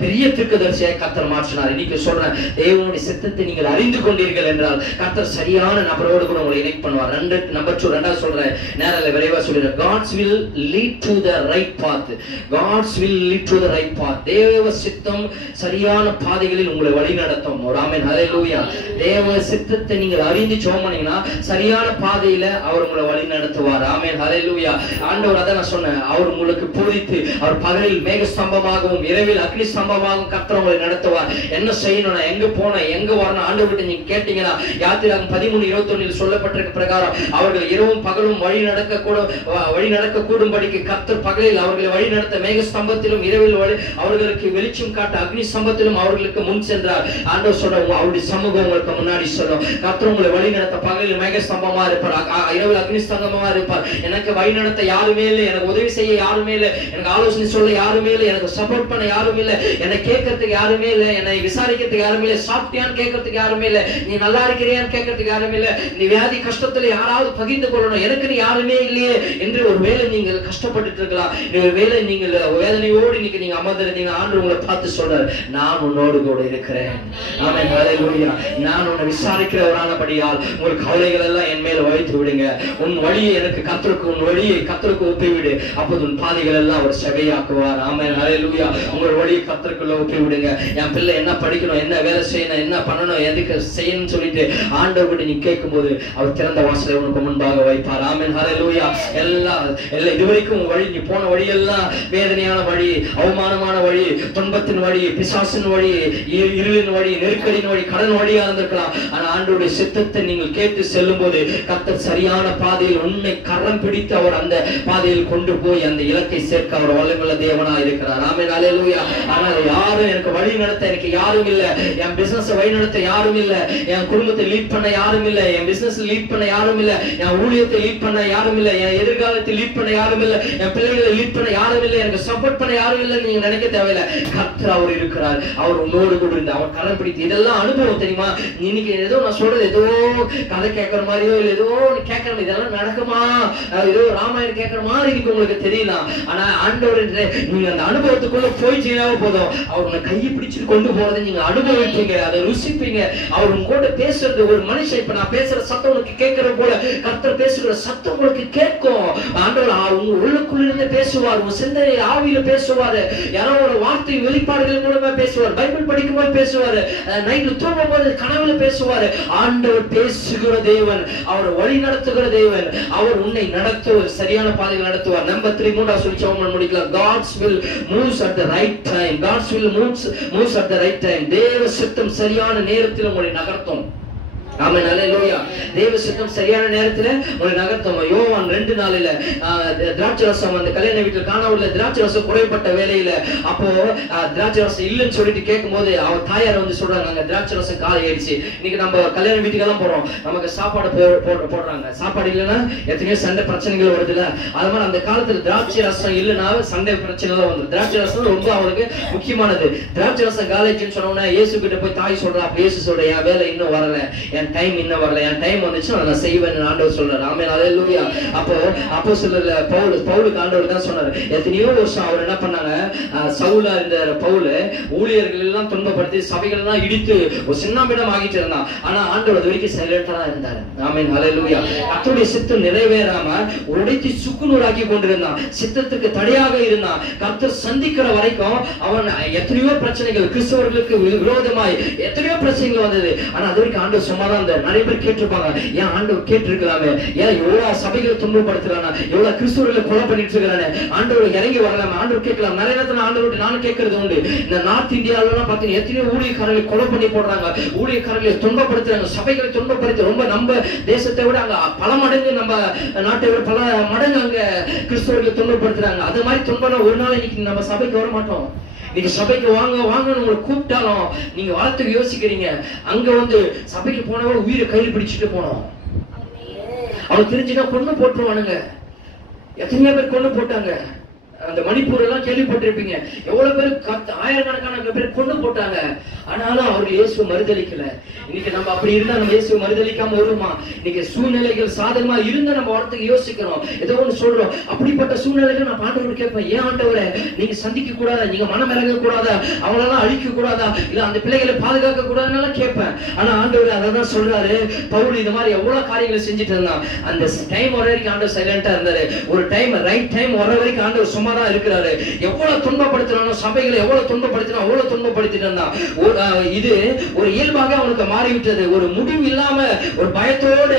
பெரிய தீர்க்கதரிசியா கர்த்தர் மாற்றினார். இன்னைக்கு சொல்றேன், தேவனுடைய சித்தத்தை நீங்கள் அறிந்து கொண்டீர்கள் என்றால் கர்த்தர் சரியான சரியான நபரோடு கூட உங்களை இணைக் பண்ணுவார். நம்பர் 2 ரெண்டாவது சொல்றேன், நேரல விரைவா சொல்லிடுறேன். God's will lead to the right path. God's will lead to the right path. தேவ சித்தம் சரியான பாதைகளில் உங்களை வழி நடத்தும். ஆமென், ஹல்லேலூயா. தேவ சித்தத்தை நீங்கள் அறிந்து ஜெபம் பண்ணீங்கன்னா சரியான பாதையில அவர் உங்களை வழி நடத்துவார். ஆமென், ஹல்லேலூயா. ஆண்டவர் அத நான் சொன்னேன், அவர் உங்களுக்கு போதித்து அவர் பகலில் மேக ஸ்தம்பமாகவும் இரவில் அக்னி ஸ்தம்பமாகவும் கர்த்தர் உங்களை நடத்துவார். என்ன செய்யணும், எங்க போன எங்க வரணும் ஆண்டவர்கிட்ட நீங்க கேட்டீங்கன்னா யாத்திராகமம் 13:21 சொல்லப்பட்டிருக்க பிரகாரம் அவர்கள் இரவும் பகலும் வழி நடக்க கூடும்படிக்கு கர்த்தர் பகலில் அவர்களை வழி நடத்த மேக ஸ்தம்பத்திலும் இரவில் அவர்களுக்கு வெளிச்சம் காட்ட அக்னி ஸ்தம்பத்திலும் அவர்களுக்கு முன் சென்றார். ஆண்டவர் சொன்ன அவருடைய சமூகம் உங்களுக்கு முன்னாடி சொல்லும். கர்த்தர் உங்களை வழி நடத்த பகலில் மேக ஸ்தம்பமா இருப்பார், இரவில் அக்னி ஸ்தம்பமா இருப்பார். எனக்கு வழி நடத்த யாருமே இல்லை, எனக்கு உதவி செய்ய யாருமே இல்லை, எனக்கு ஆலோசனை சொல்ல யாருமே இல்லை, எனக்கு சப்போர்ட் பண்ண யாருமே இல்லை, என்னை கேட்கறதுக்கு யாருமே இல்லை, என்னை விசாரிக்கிறதுக்கு யாருமே இல்லை, சாப்பிட்டியான்னு கேட்கறதுக்கு யாருமே இல்லை, நீ நல்லா இருக்கிறியான்னு கேட்கறதுக்கு யாருமே இல்லை, நீ வியாதி கஷ்டத்துல யாராவது பகிர்ந்து கொள்ளணும், எனக்கு நீ யாருமே இல்லையே என்று ஒருவேளை நீங்கள் கஷ்டப்பட்டு இருக்கலாம். ஒருவேளை நீங்கள் வேதனையோடு இன்னைக்கு நீங்க அமர்ந்திருந்தீங்க. ஆண்டு உங்களை பார்த்து சொல்றாரு, நான் உன்னோடு கூட இருக்கிறேன். ஆமென், ஹல்லேலூயா. நான் உன்னை விசாரிக்கிறவரானபடியால் உங்கள் கவலைகள் எல்லாம் என் மேல வைத்து விடுங்க. உன் வழியை எனக்கு கர்த்தருக்கு, உன் வழியை கர்த்தருக்கு ஒப்பிவிடு, அப்போது உன் பாதைகள் எல்லாம் அவர் செவையாக்குவார். ஆமென், ஹல்லேலூயா. உங்கள் வழியை கர்த்தருக்குள்ள ஒப்பி விடுங்க. என் பிள்ளை என்ன படிக்கணும், என்ன வேலை செய்யணும், என்ன பண்ணணும், எதுக்கு செய்யணும்னு சொல்லிட்டு ஆண்டவர்கிட்ட நீ கேட்கும்போது அவர் திறந்த வாசலை உனக்கு முன்பாக வைப்பார். ஆமென், ஹல்லேலூயா. எல்லாம் இதுவரைக்கும் வழி நீ போன வழியெல்லாம் வேதனையான வழி, அவமானமான வழி, துன்பத்தின் வழி, பிசாசின் வழி, இருளின் வழி, நெருக்கடியின் வழி, கடன் வழியா இருந்திருக்கலாம். ஆனா ஆண்டவருடைய சித்தத்தை நீங்கள் கேட்டு செல்லும் போது கர்த்தர் சரியான பாதையில் உன்னை கரம் பிடித்து அவர் அந்த பாதையில் கொண்டு போய் அந்த இலக்கை சேர்க்க அவர் வல்லமையுள்ள தேவனா இருக்கிறார். ஆமென், ஹல்லேலூயா. ஆனால் யாரும் எனக்கு வழி நடத்த எனக்கு யாரும் இல்லை, என் பிசினஸ் வழி நடத்த யாரும் இல்லை, என் குடும்பத்தை லீட் பண்ண யாரும் இல்லை, என் பிசினஸ் லீட் பண்ண யாரும் இல்லை, என் ஊழியத்தை லீட் பண்ண யாரும் இல்லை, என் எதிர்காலத்தை லீட் பண்ண யாரும் இல்லை, என் பிள்ளைகளை லீட் பண்ண யாரும் இல்லை, எனக்கு சப்போர்ட் பண்ண யாரும் இல்லை நீங்க நினைக்க தேவையில்லை. கர்த்தர் அவர் இருக்கிறார், அவர் உன்னோடு கூட இருந்து அவர் கரம் பிடித்து. இதெல்லாம் அனுபவம் தெரியுமா? இன்னைக்கு ஏதோ நான் சொல்றது ஏதோ கதை கேட்கற மாதிரியோ இல்லை ஏதோ கேட்கற இதெல்லாம் நடக்குமா, ஏதோ ராமாயணம் கேட்கற மாதிரி இருக்கு உங்களுக்கு தெரியலாம். ஆனா ஆண்டவர் நீங்க அந்த அனுபவத்துக்குள்ள போயிட்டீங்கன்னா போதும், அவர் உங்களை கையை பிடிச்சிட்டு கொண்டு போறதை நீங்க அனுபவிப்பீங்க, அதை ருசிப்பீங்க. அவர் உங்க கூட பேசுறது ஒரு மனுஷன், இப்ப நான் பேசுற சத்தம் உங்களுக்கு கேட்கற போல கர்த்தர் பேசுகிற சத்தம் உங்களுக்கு கேட்கும். ஆண்டவர் உங்க உள்ளுக்குள்ள இருந்து பேசுவார், உங்க சிந்தனை ஆவியில பேசுவாரு, யாரோ ஒரு வார்த்தை வெளிப்பாடுகள் மூலமா பேசுவார், பைபிள் படிக்கும் போது பேசுவாரு, நைட்ல தூங்கும் போது கனவுல பேசுவாரு. ஆண்டவர் பேசுகிற தேவன், அவர் வழி நடத்துகிற தேவன், அவர் உன்னை நடத்துவார், சரியான பாதையில் நடத்துவார். நம்பர் 3 மூன்றாவது சொல்லி சோமன் முடிக்கலாம். God's will moves at the right time. God's will moves at the right time. தேவ சித்தம் சரியான நேரத்தில் உங்களை நகர்த்தும். ஆமென், ஹல்லேலூயா. தேவ சித்தம் சரியான நேரத்துல உங்களை நகர்த்தும். யோவான் 2:4 திராட்சை ரசம் அந்த கல்யாண வீட்டில் காணாவுள்ள திராட்சை ரசம் குறைப்பட்ட வேலையில அப்போ திராட்சை ரசம் இல்லைன்னு சொல்லிட்டு கேட்கும்போது அவர் தாயார் வந்து சொல்றாங்க, அங்க திராட்சை ரசம் காலி ஆயிடுச்சு. இன்னைக்கு நம்ம கல்யாண வீட்டுக்கெல்லாம் போறோம், நமக்கு சாப்பாடு போடுறாங்க, சாப்பாடு இல்லைன்னா எத்தனையோ சண்டை பிரச்சனைகள் வருதுல்ல. அது மாதிரி அந்த காலத்துல திராட்சை ரசம் இல்லைன்னா சண்டை பிரச்சனை தான் வந்து. திராட்சை ரசம் ரொம்ப அவனுக்கு முக்கியமானது. திராட்சை ரசம் காலேஜ்னு சொன்னோன்னா இயேசு கிட்ட போய் தாய் சொல்றா, அப்ப இயேசு சொல்ற, என் வேலை இன்னும் வரல, என் டைம் இன்னும் வரல, என் டைம் வந்துச்சு நான் செய்வேன் ஆண்டவர் சொல்றாரு. ஆமென், ஹல்லேலூயா. அப்போ அப்போஸ்தலர் பவுலுக்கு ஆண்டவர் தான் சொன்னாரு. எத்தனையோ வருஷம் அவர் என்ன பண்ணாங்க, சவுலா இருந்த பவுல் ஊழியர்கள் எல்லாம் துன்பப்படுத்தி சபைகள் எல்லாம் இடித்து ஒரு சின்னமிடம் ஆகிட்டு இருந்தான். ஆனா ஆண்டவர் அது வரைக்கும் சைலண்டா தான் இருந்தாரு. ஆமென், ஹல்லேலூயா. கர்த்தருடைய சித்தம் நிறைவேறாம உடைத்து சுக்குநூறாக்கி கொண்டிருந்தான், சித்தத்துக்கு தடையாக இருந்தான். கர்த்தர் சந்திக்கிற வரைக்கும் அவன் எத்தனையோ பிரச்சனைகள், கிறிஸ்தவர்களுக்கு விரோதமாய் எத்தனையோ பிரச்சனைகள் வந்தது. ஆனா அது வரைக்கும் ஆண்டவர் சும்மாதான். நிறைய பேர் கேட்டிருப்பாங்க, ஏன் ஆண்டவர் கேட்டிருக்கலாமே, ஏன் எவ்வளவு சபைகளை துன்பப்படுத்துறானா, எவ்வளவு கிறிஸ்தவர்களை கொலை பண்ணிட்டு இருக்கிறானே, ஆண்டவர் இறங்கி வரலாம, ஆண்டவர் கேட்கலாம். நிறைய நேரத்துல ஆண்டவர் நானும் கேட்கறது உண்டு. இந்த நார்த் இந்தியாவிலாம் பாத்தீங்கன்னா எத்தனையோ ஊழியக்காரர்களை கொலை பண்ணி போடுறாங்க, ஊழியக்காரர்களை துன்பப்படுத்துறாங்க, சபைகளை துன்பப்படுத்தி ரொம்ப நம்ம தேசத்தை விட அங்க பல மடங்கு, நம்ம நாட்டை விட பல மடங்கு அங்க கிறிஸ்தவர்களை துன்பப்படுத்துறாங்க. அது மாதிரி துன்பம் ஒரு நாள் இன்னைக்கு நம்ம சபைக்கு வர மாட்டோம். நீங்க சபைக்கு வாங்க வாங்கன்னு உங்களை கூப்பிட்டாலும் நீங்க வார்த்தைக்கு யோசிக்கிறீங்க. அங்க வந்து சபைக்கு போனவங்க உயிரை கையில் பிடிச்சிட்டு போனோம், அவங்க தெரிஞ்சுன்னா கொண்டு போட்டுருவானுங்க. எத்தனையோ பேர் கொண்டு போட்டாங்க. அந்த மணிப்பூர் எல்லாம் கேள்விப்பட்டிருப்பீங்க. எவ்வளவு பேர் ஆயிரக்கணக்கான பேர் கொண்டு போட்டாங்க. ஆனாலும் அவர்கள் இயேசு மறுதளிக்கல. இன்னைக்கு நம்ம அப்படி இருந்தா நம்ம இயேசு மறுதளிக்காம வருமா? இன்னைக்கு சூழ்நிலைகள் சாதகமா இருந்தா நம்ம வரத்துக்கு யோசிக்கிறோம், ஏதோ ஒண்ணு சொல்றோம். அப்படிப்பட்ட சூழ்நிலைகள் நான் ஆண்டவர் கேட்பேன், ஏன் ஆண்டவரே நீங்க சந்திக்க கூடாதா, நீங்க மனம் இறங்க கூடாதா, அவங்களெல்லாம் அழிக்க கூடாதா, இல்ல அந்த பிள்ளைகளை பாதுகாக்க கூடாதுன்னு கேட்பேன். ஆனா ஆண்டவர் அதான் சொல்றாரு. பவுல் இந்த மாதிரி எவ்வளவு காரியங்களை செஞ்சுட்டு இருந்தான். அந்த டைம் வர வரைக்கும் ஆண்டவர் சைலண்டா இருந்தாரு. ஒரு டைம் ரைட் டைம் வர வரைக்கும் ஆண்டவர் சும்மா தான் இருக்கிறாரு. எவ்வளவு துன்பப்படுத்தினாலும் சபைகளை எவ்வளவு துன்பப்படுத்தினா அவ்வளவு துன்பப்படுத்திட்டு இருந்தான். இது ஒரு இயல்பாக அவனுக்கு மாறிவிட்டது. ஒரு முடிவு இல்லாம ஒரு பயத்தோடு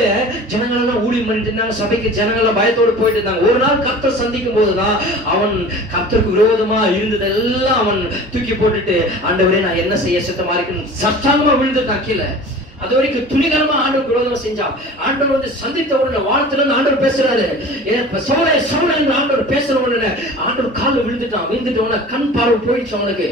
ஜனங்கள் எல்லாம் ஊழியம் பண்ணிட்டு இருந்தாங்க. சபைக்கு ஜனங்கள் எல்லாம் பயத்தோடு போயிட்டு இருந்தாங்க. ஒரு நாள் கர்த்தர் சந்திக்கும் போதுதான் அவன் கர்த்தருக்கு விரோதமா இருந்ததெல்லாம் அவன் தூக்கி போட்டுட்டு, ஆண்டவரே நான் என்ன செய்ய சித்தமா இருக்குன்னு சட்டாங்கமா விழுந்துட்டான் கீழே. அது வரைக்கும் துணிகரமா ஆண்டவர் விரோதமா செஞ்சான். ஆண்டவர் வந்து சந்தித்த உடனே வானத்துல இருந்து ஆண்டவர் பேசுறாரு. சவுளே சவுளே என்று ஆண்டவர் பேசுற உடனே ஆண்டவர் கால விழுந்துட்டான். விழுந்துட்ட உடனே கண் பார்வை போயிடுச்சு அவனுக்கு.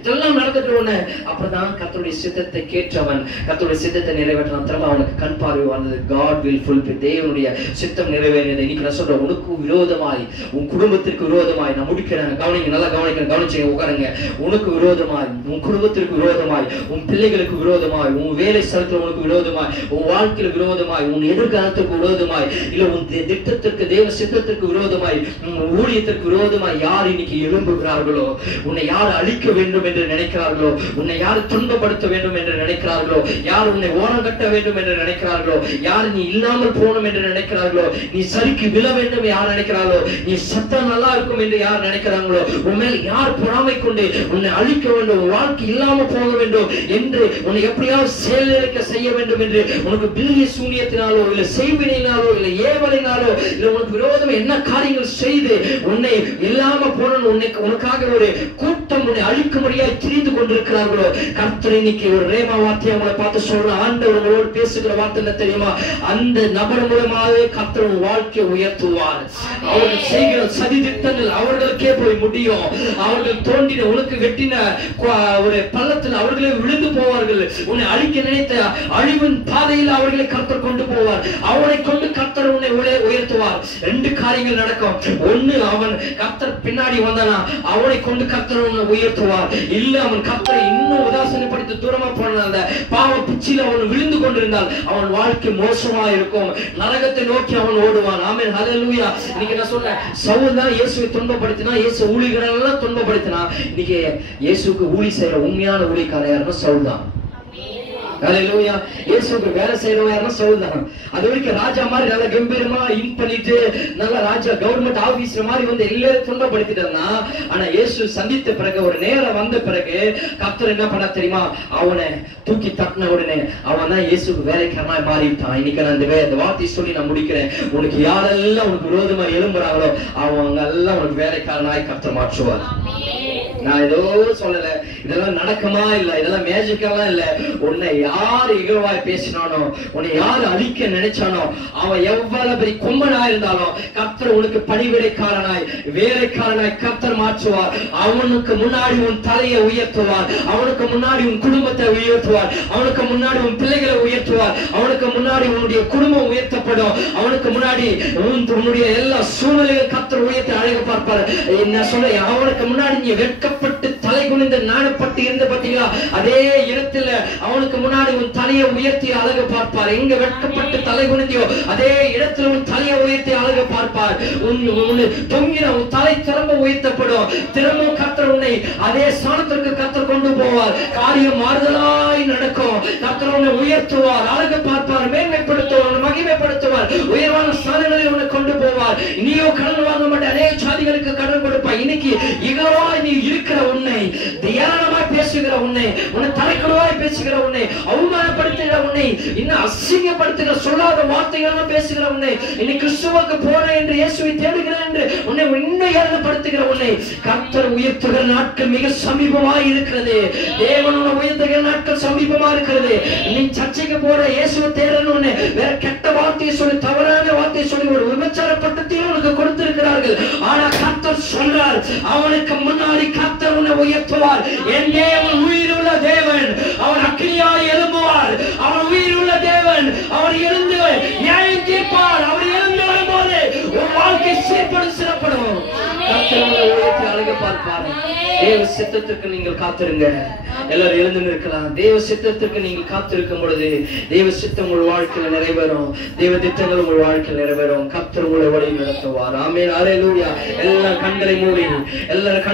இதெல்லாம் நடந்துட்ட உடனே அப்பதான் கர்த்தருடைய சித்தத்தை கேட்டவன் கர்த்தருடைய சித்தத்தை நிறைவேற்றான். திரும்ப அவனுக்கு கண் பார்வை வந்தது. காட் வில் ஃபுல்ஃபில், தேவனுடைய சித்தம் நிறைவேறியது. இன்னைக்கு நான் சொல்றேன், உனக்கு விரோதமாய் உன் குடும்பத்திற்கு விரோதமாய், நான் முடிக்கிறேன், கவனிங்க, நல்லா கவனிக்கிறேன், கவனிச்சுங்க, உட்காருங்க. உனக்கு விரோதமாய், உன் குடும்பத்திற்கு விரோதமாய், உன் பிள்ளைகளுக்கு விரோதமாய், உன் வேலை உனக்கு விரோதமாய், உன் வாழ்க்கையில் விரோதமாய், உன் எதிர்காலத்திற்கு விரோதமாய், இல்ல உன் திட்டத்திற்கு தேவ சித்தத்திற்கு விரோதமாய், உன் ஊழியத்திற்கு விரோதமாய் யார் இன்னைக்கு எழும்புகிறார்களோ, உன்னை யார் அழிக்க வேண்டும் என்று நினைக்கிறார்களோ, உன்னை யார் துன்பப்படுத்த வேண்டும் என்று நினைக்கிறார்களோ, யார் உன்னை ஓரம் கட்ட வேண்டும் என்று நினைக்கிறார்களோ, யார் நீ இல்லாமல் போகணும் என்று நினைக்கிறார்களோ, நீ சரிக்கு விழ வேண்டும் யார் நினைக்கிறார்களோ, நீ சத்தம் நல்லா இருக்கும் என்று யார் நினைக்கிறாங்களோ, உன் மேல் யார் பொறாமை கொண்டு உன்னை அழிக்க வேண்டும், உன் வாழ்க்கை இல்லாம போக வேண்டும் என்று உன்னை எப்படியாவது செயலிழக்க செய்ய வேண்டும் என்று உனக்கு பில்லிய சூனியத்தினாலோ இல்ல செய்வினையினாலோ இல்ல ஏவலினாலோ இல்ல உனக்கு விரோதமா என்ன காரியங்கள் செய்து உன்னை இல்லாம போன உனக்காக ஒரு கூட்டம் உன்னை அழிக்கும்படியாய் திரிந்து கொண்டிருக்கிறார்களோ, கர்த்தர் இன்னைக்கு ஒரு ரேமா வார்த்தையை அவங்களை பார்த்து சொல்ற, ஆண்டவர் உங்களோடு பேசுகிற வார்த்தை என்ன தெரியுமா? அந்த நபர் மூலமாகவே கர்த்தர் வாழ்க்கையை உயர்த்துவார். அவர்கள் செய்கிற சதி திட்டங்கள் அவர்களுக்கே போய் முடியும். அவர்கள் தோண்டின உனக்கு வெட்டின ஒரு பள்ளத்தில் அவர்களே விழுந்து போவார்கள். உன்னை அழிக்க நினைத்த அழிவின் பாதையில் அவர்களை கர்த்தர் கொண்டு போவார். அவனை கொண்டு கர்த்தர் உன்னை உயர்த்துவார். ரெண்டு காரியங்கள் நடக்கும். ஒண்ணு, அவன் கர்த்தர் பின்னாடி வந்தானா அவனை கொண்டு கர்த்தர் உன்னை உயர்த்துவார். இல்ல அவன் கர்த்தரை இன்னும் உதாசீனப்படுத்தி தூரமா போனதால பாவ பிச்சில் அவன் விழுந்து கொண்டிருந்தால் அவன் வாழ்க்கை மோசமா இருக்கும். நரகத்தை நோக்கி அவன் ஓடுவான். ஆமென், ஹல்லேலூயா. இன்னைக்கு நான் சொல்றேன், சவுல் தான் இயேசுவை துன்பப்படுத்தினா, இயேசு ஊழியர்களெல்லாம் துன்பப்படுத்தினா. இன்னைக்கு இயேசுக்கு ஊழி செய்யற உண்மையான ஊழியக்காரர் யாருன்னா சவுல் தான். ஹல்லேலூயா. இயேசுவுக்கு வேலை செய்யறவன் யாருன்னா சவுல் தான். அது வரைக்கும் ராஜா மாதிரி நல்ல கம்பீரமா இன் பண்ணிட்டு நல்ல ராஜா கவர்மெண்ட் ஆபீஸ்ல மாதிரி வந்து எல்லாரும் துன்பப்படுத்திட்டான்னா, ஆனா இயேசு சந்தித்த பிறகு ஒரு நேரம் வந்த பிறகு கர்த்தர் என்ன பண்ண தெரியுமா? அவனை தூக்கி தட்டின உடனே அவன் தான் இயேசுக்கு வேலைக்காரனா மாறிவிட்டான். இன்னைக்கு நான் இந்த வார்த்தையை சொல்லி நான் முடிக்கிறேன். உனக்கு யாரெல்லாம் உனக்கு விரோதமா எழும்புறாங்களோ அவங்க எல்லாம் உனக்கு வேலைக்காரனாய் கர்த்தர் மாற்றுவார். நான் ஏதோ சொல்லல, இதெல்லாம் நடக்குமா இல்ல, இதெல்லாம் மேஜிக்கெல்லாம் இல்ல. உன்னை யார் இகழ்வாய் பேசினானோ, உன்னை யார் அழிக்க நினைச்சானோ, அவன் எவ்வளவு பெரிய கொம்பனா இருந்தாலும் கர்த்தர் உனக்கு பணிவிடைக்காரனாய் வேலைக்காரனாய் கர்த்தர் மாற்றுவார். அவனுக்கு முன்னாடி உன் தலையை உயர்த்துவார். அவனுக்கு முன்னாடி உன் குடும்பத்தை உயர்த்துவார். அவனுக்கு முன்னாடி உன் பிள்ளைகளை உயர்த்துவார். அவனுக்கு முன்னாடி உன்னுடைய குடும்பம் உயர்த்தப்படும். அவனுக்கு முன்னாடி உன்னுடைய எல்லா சூழ்நிலைகள் கர்த்தர் உயர்த்தி அழக பார்ப்பார். என்ன சொல்ல, அவனுக்கு முன்னாடி நீ வெட்கப்பட்டு தலை குனிந்து நாணப்பட்டு இருந்த பத்தியா அதே இடத்துல அவனுக்கு முன்னாடி உன் தலையை உயர்த்தி அழக பார்ப்பார். எங்க வெட்கப்பட்டு தலை குனிந்தியோ அதே இடத்துல உன் தலையை உயர்த்தி அழக பார்ப்பார். தொங்கின உன் தலை திரும்ப உயர்த்தப்படும். திரும்ப கர்த்தர் உன்னை அதே ஸ்தானத்திற்கு கர்த்தர் கொண்டு போவார். காரியம் மாறுதலாய் நடக்கும். கர்த்தர் உன்னை உயர்த்துவார், அழக பார்ப்பார், மேன்மைப்படுத்துவார், மகிமைப்படுத்துவார், உயர்வான ஸ்தானங்களில் உன்னை கொண்டு போவார். நீயோ கடன் வாங்க மாட்டே, அநேக ஜாதிகளுக்கு கடன் கொடுப்பாய். இன்னைக்கு இகழ்வாய் நீ இருக்கிற உன்னை, தியானமாய் பேசுகிற உன்னை, உன்னை தலைக்குறவாய் பேசுகிற உன்னை, அவமானப்படுத்துகிற உன்னை, இன்னும் அசிங்கப்படுத்துகிற சொல்லாத வார்த்தைகள் பேசுகிற உன்னை, இன்னைக்கு கிறிஸ்துவுக்கு போறேன் என்று இயேசுவை தேடுகிறேன் என்று உன்னை இன்னும் ஏளனப்படுத்துகிற உன்னை கர்த்தர் உயர்த்துகிற நாட்கள் மிக சமீபமாய் இருக்கிறது. தேவன் உன்னை உயர்த்துகிற நாட்கள் சமீபமா இருக்கிறது. நீ சர்ச்சைக்கு போற இயேசுவை தேடணும்னு வேற கெட்ட வார்த்தையை சொல்லி, தவறான வார்த்தையை சொல்லி ஒரு விபச்சார பட்டத்தையும் உனக்கு கொடுத்திருக்கிறார்கள். ஆனா கர்த்தர் சொல்றார், அவனுக்கு முன்னாடி கர்த்தர் உன்னை உயர்த்துவார். என் தேவன் உயிருள்ள தேவன், அவர் அக்கினியாய் எழும்புவார். அவர் உயிருள்ள தேவன், அவர் எழுந்து நியாயம் தீர்ப்பார். அவர் எழுந்து வரும்போது உன் வாழ்க்கை சீர்படும், சிறப்படும். கர்த்தர் உன்னை எதிர்பார்ப்பாரு. தேவ சித்தத்திற்கு நீங்கள் காத்திருங்க. எல்லாரும் எழுந்து நிற்கலாம். தேவ சித்தத்திற்கு நீங்கள் காத்திருக்கும் பொழுது தேவ சித்தம் உங்கள் வாழ்க்கையில நிறைவேறும். தேவ திட்டங்கள் உங்கள் வாழ்க்கையில் நிறைவேறும். கர்த்தர் உங்களை வழி நடத்துவார். ஆமென். அல்லேலூயா. எல்லாரும் கண்களை மூடி எல்லாரும்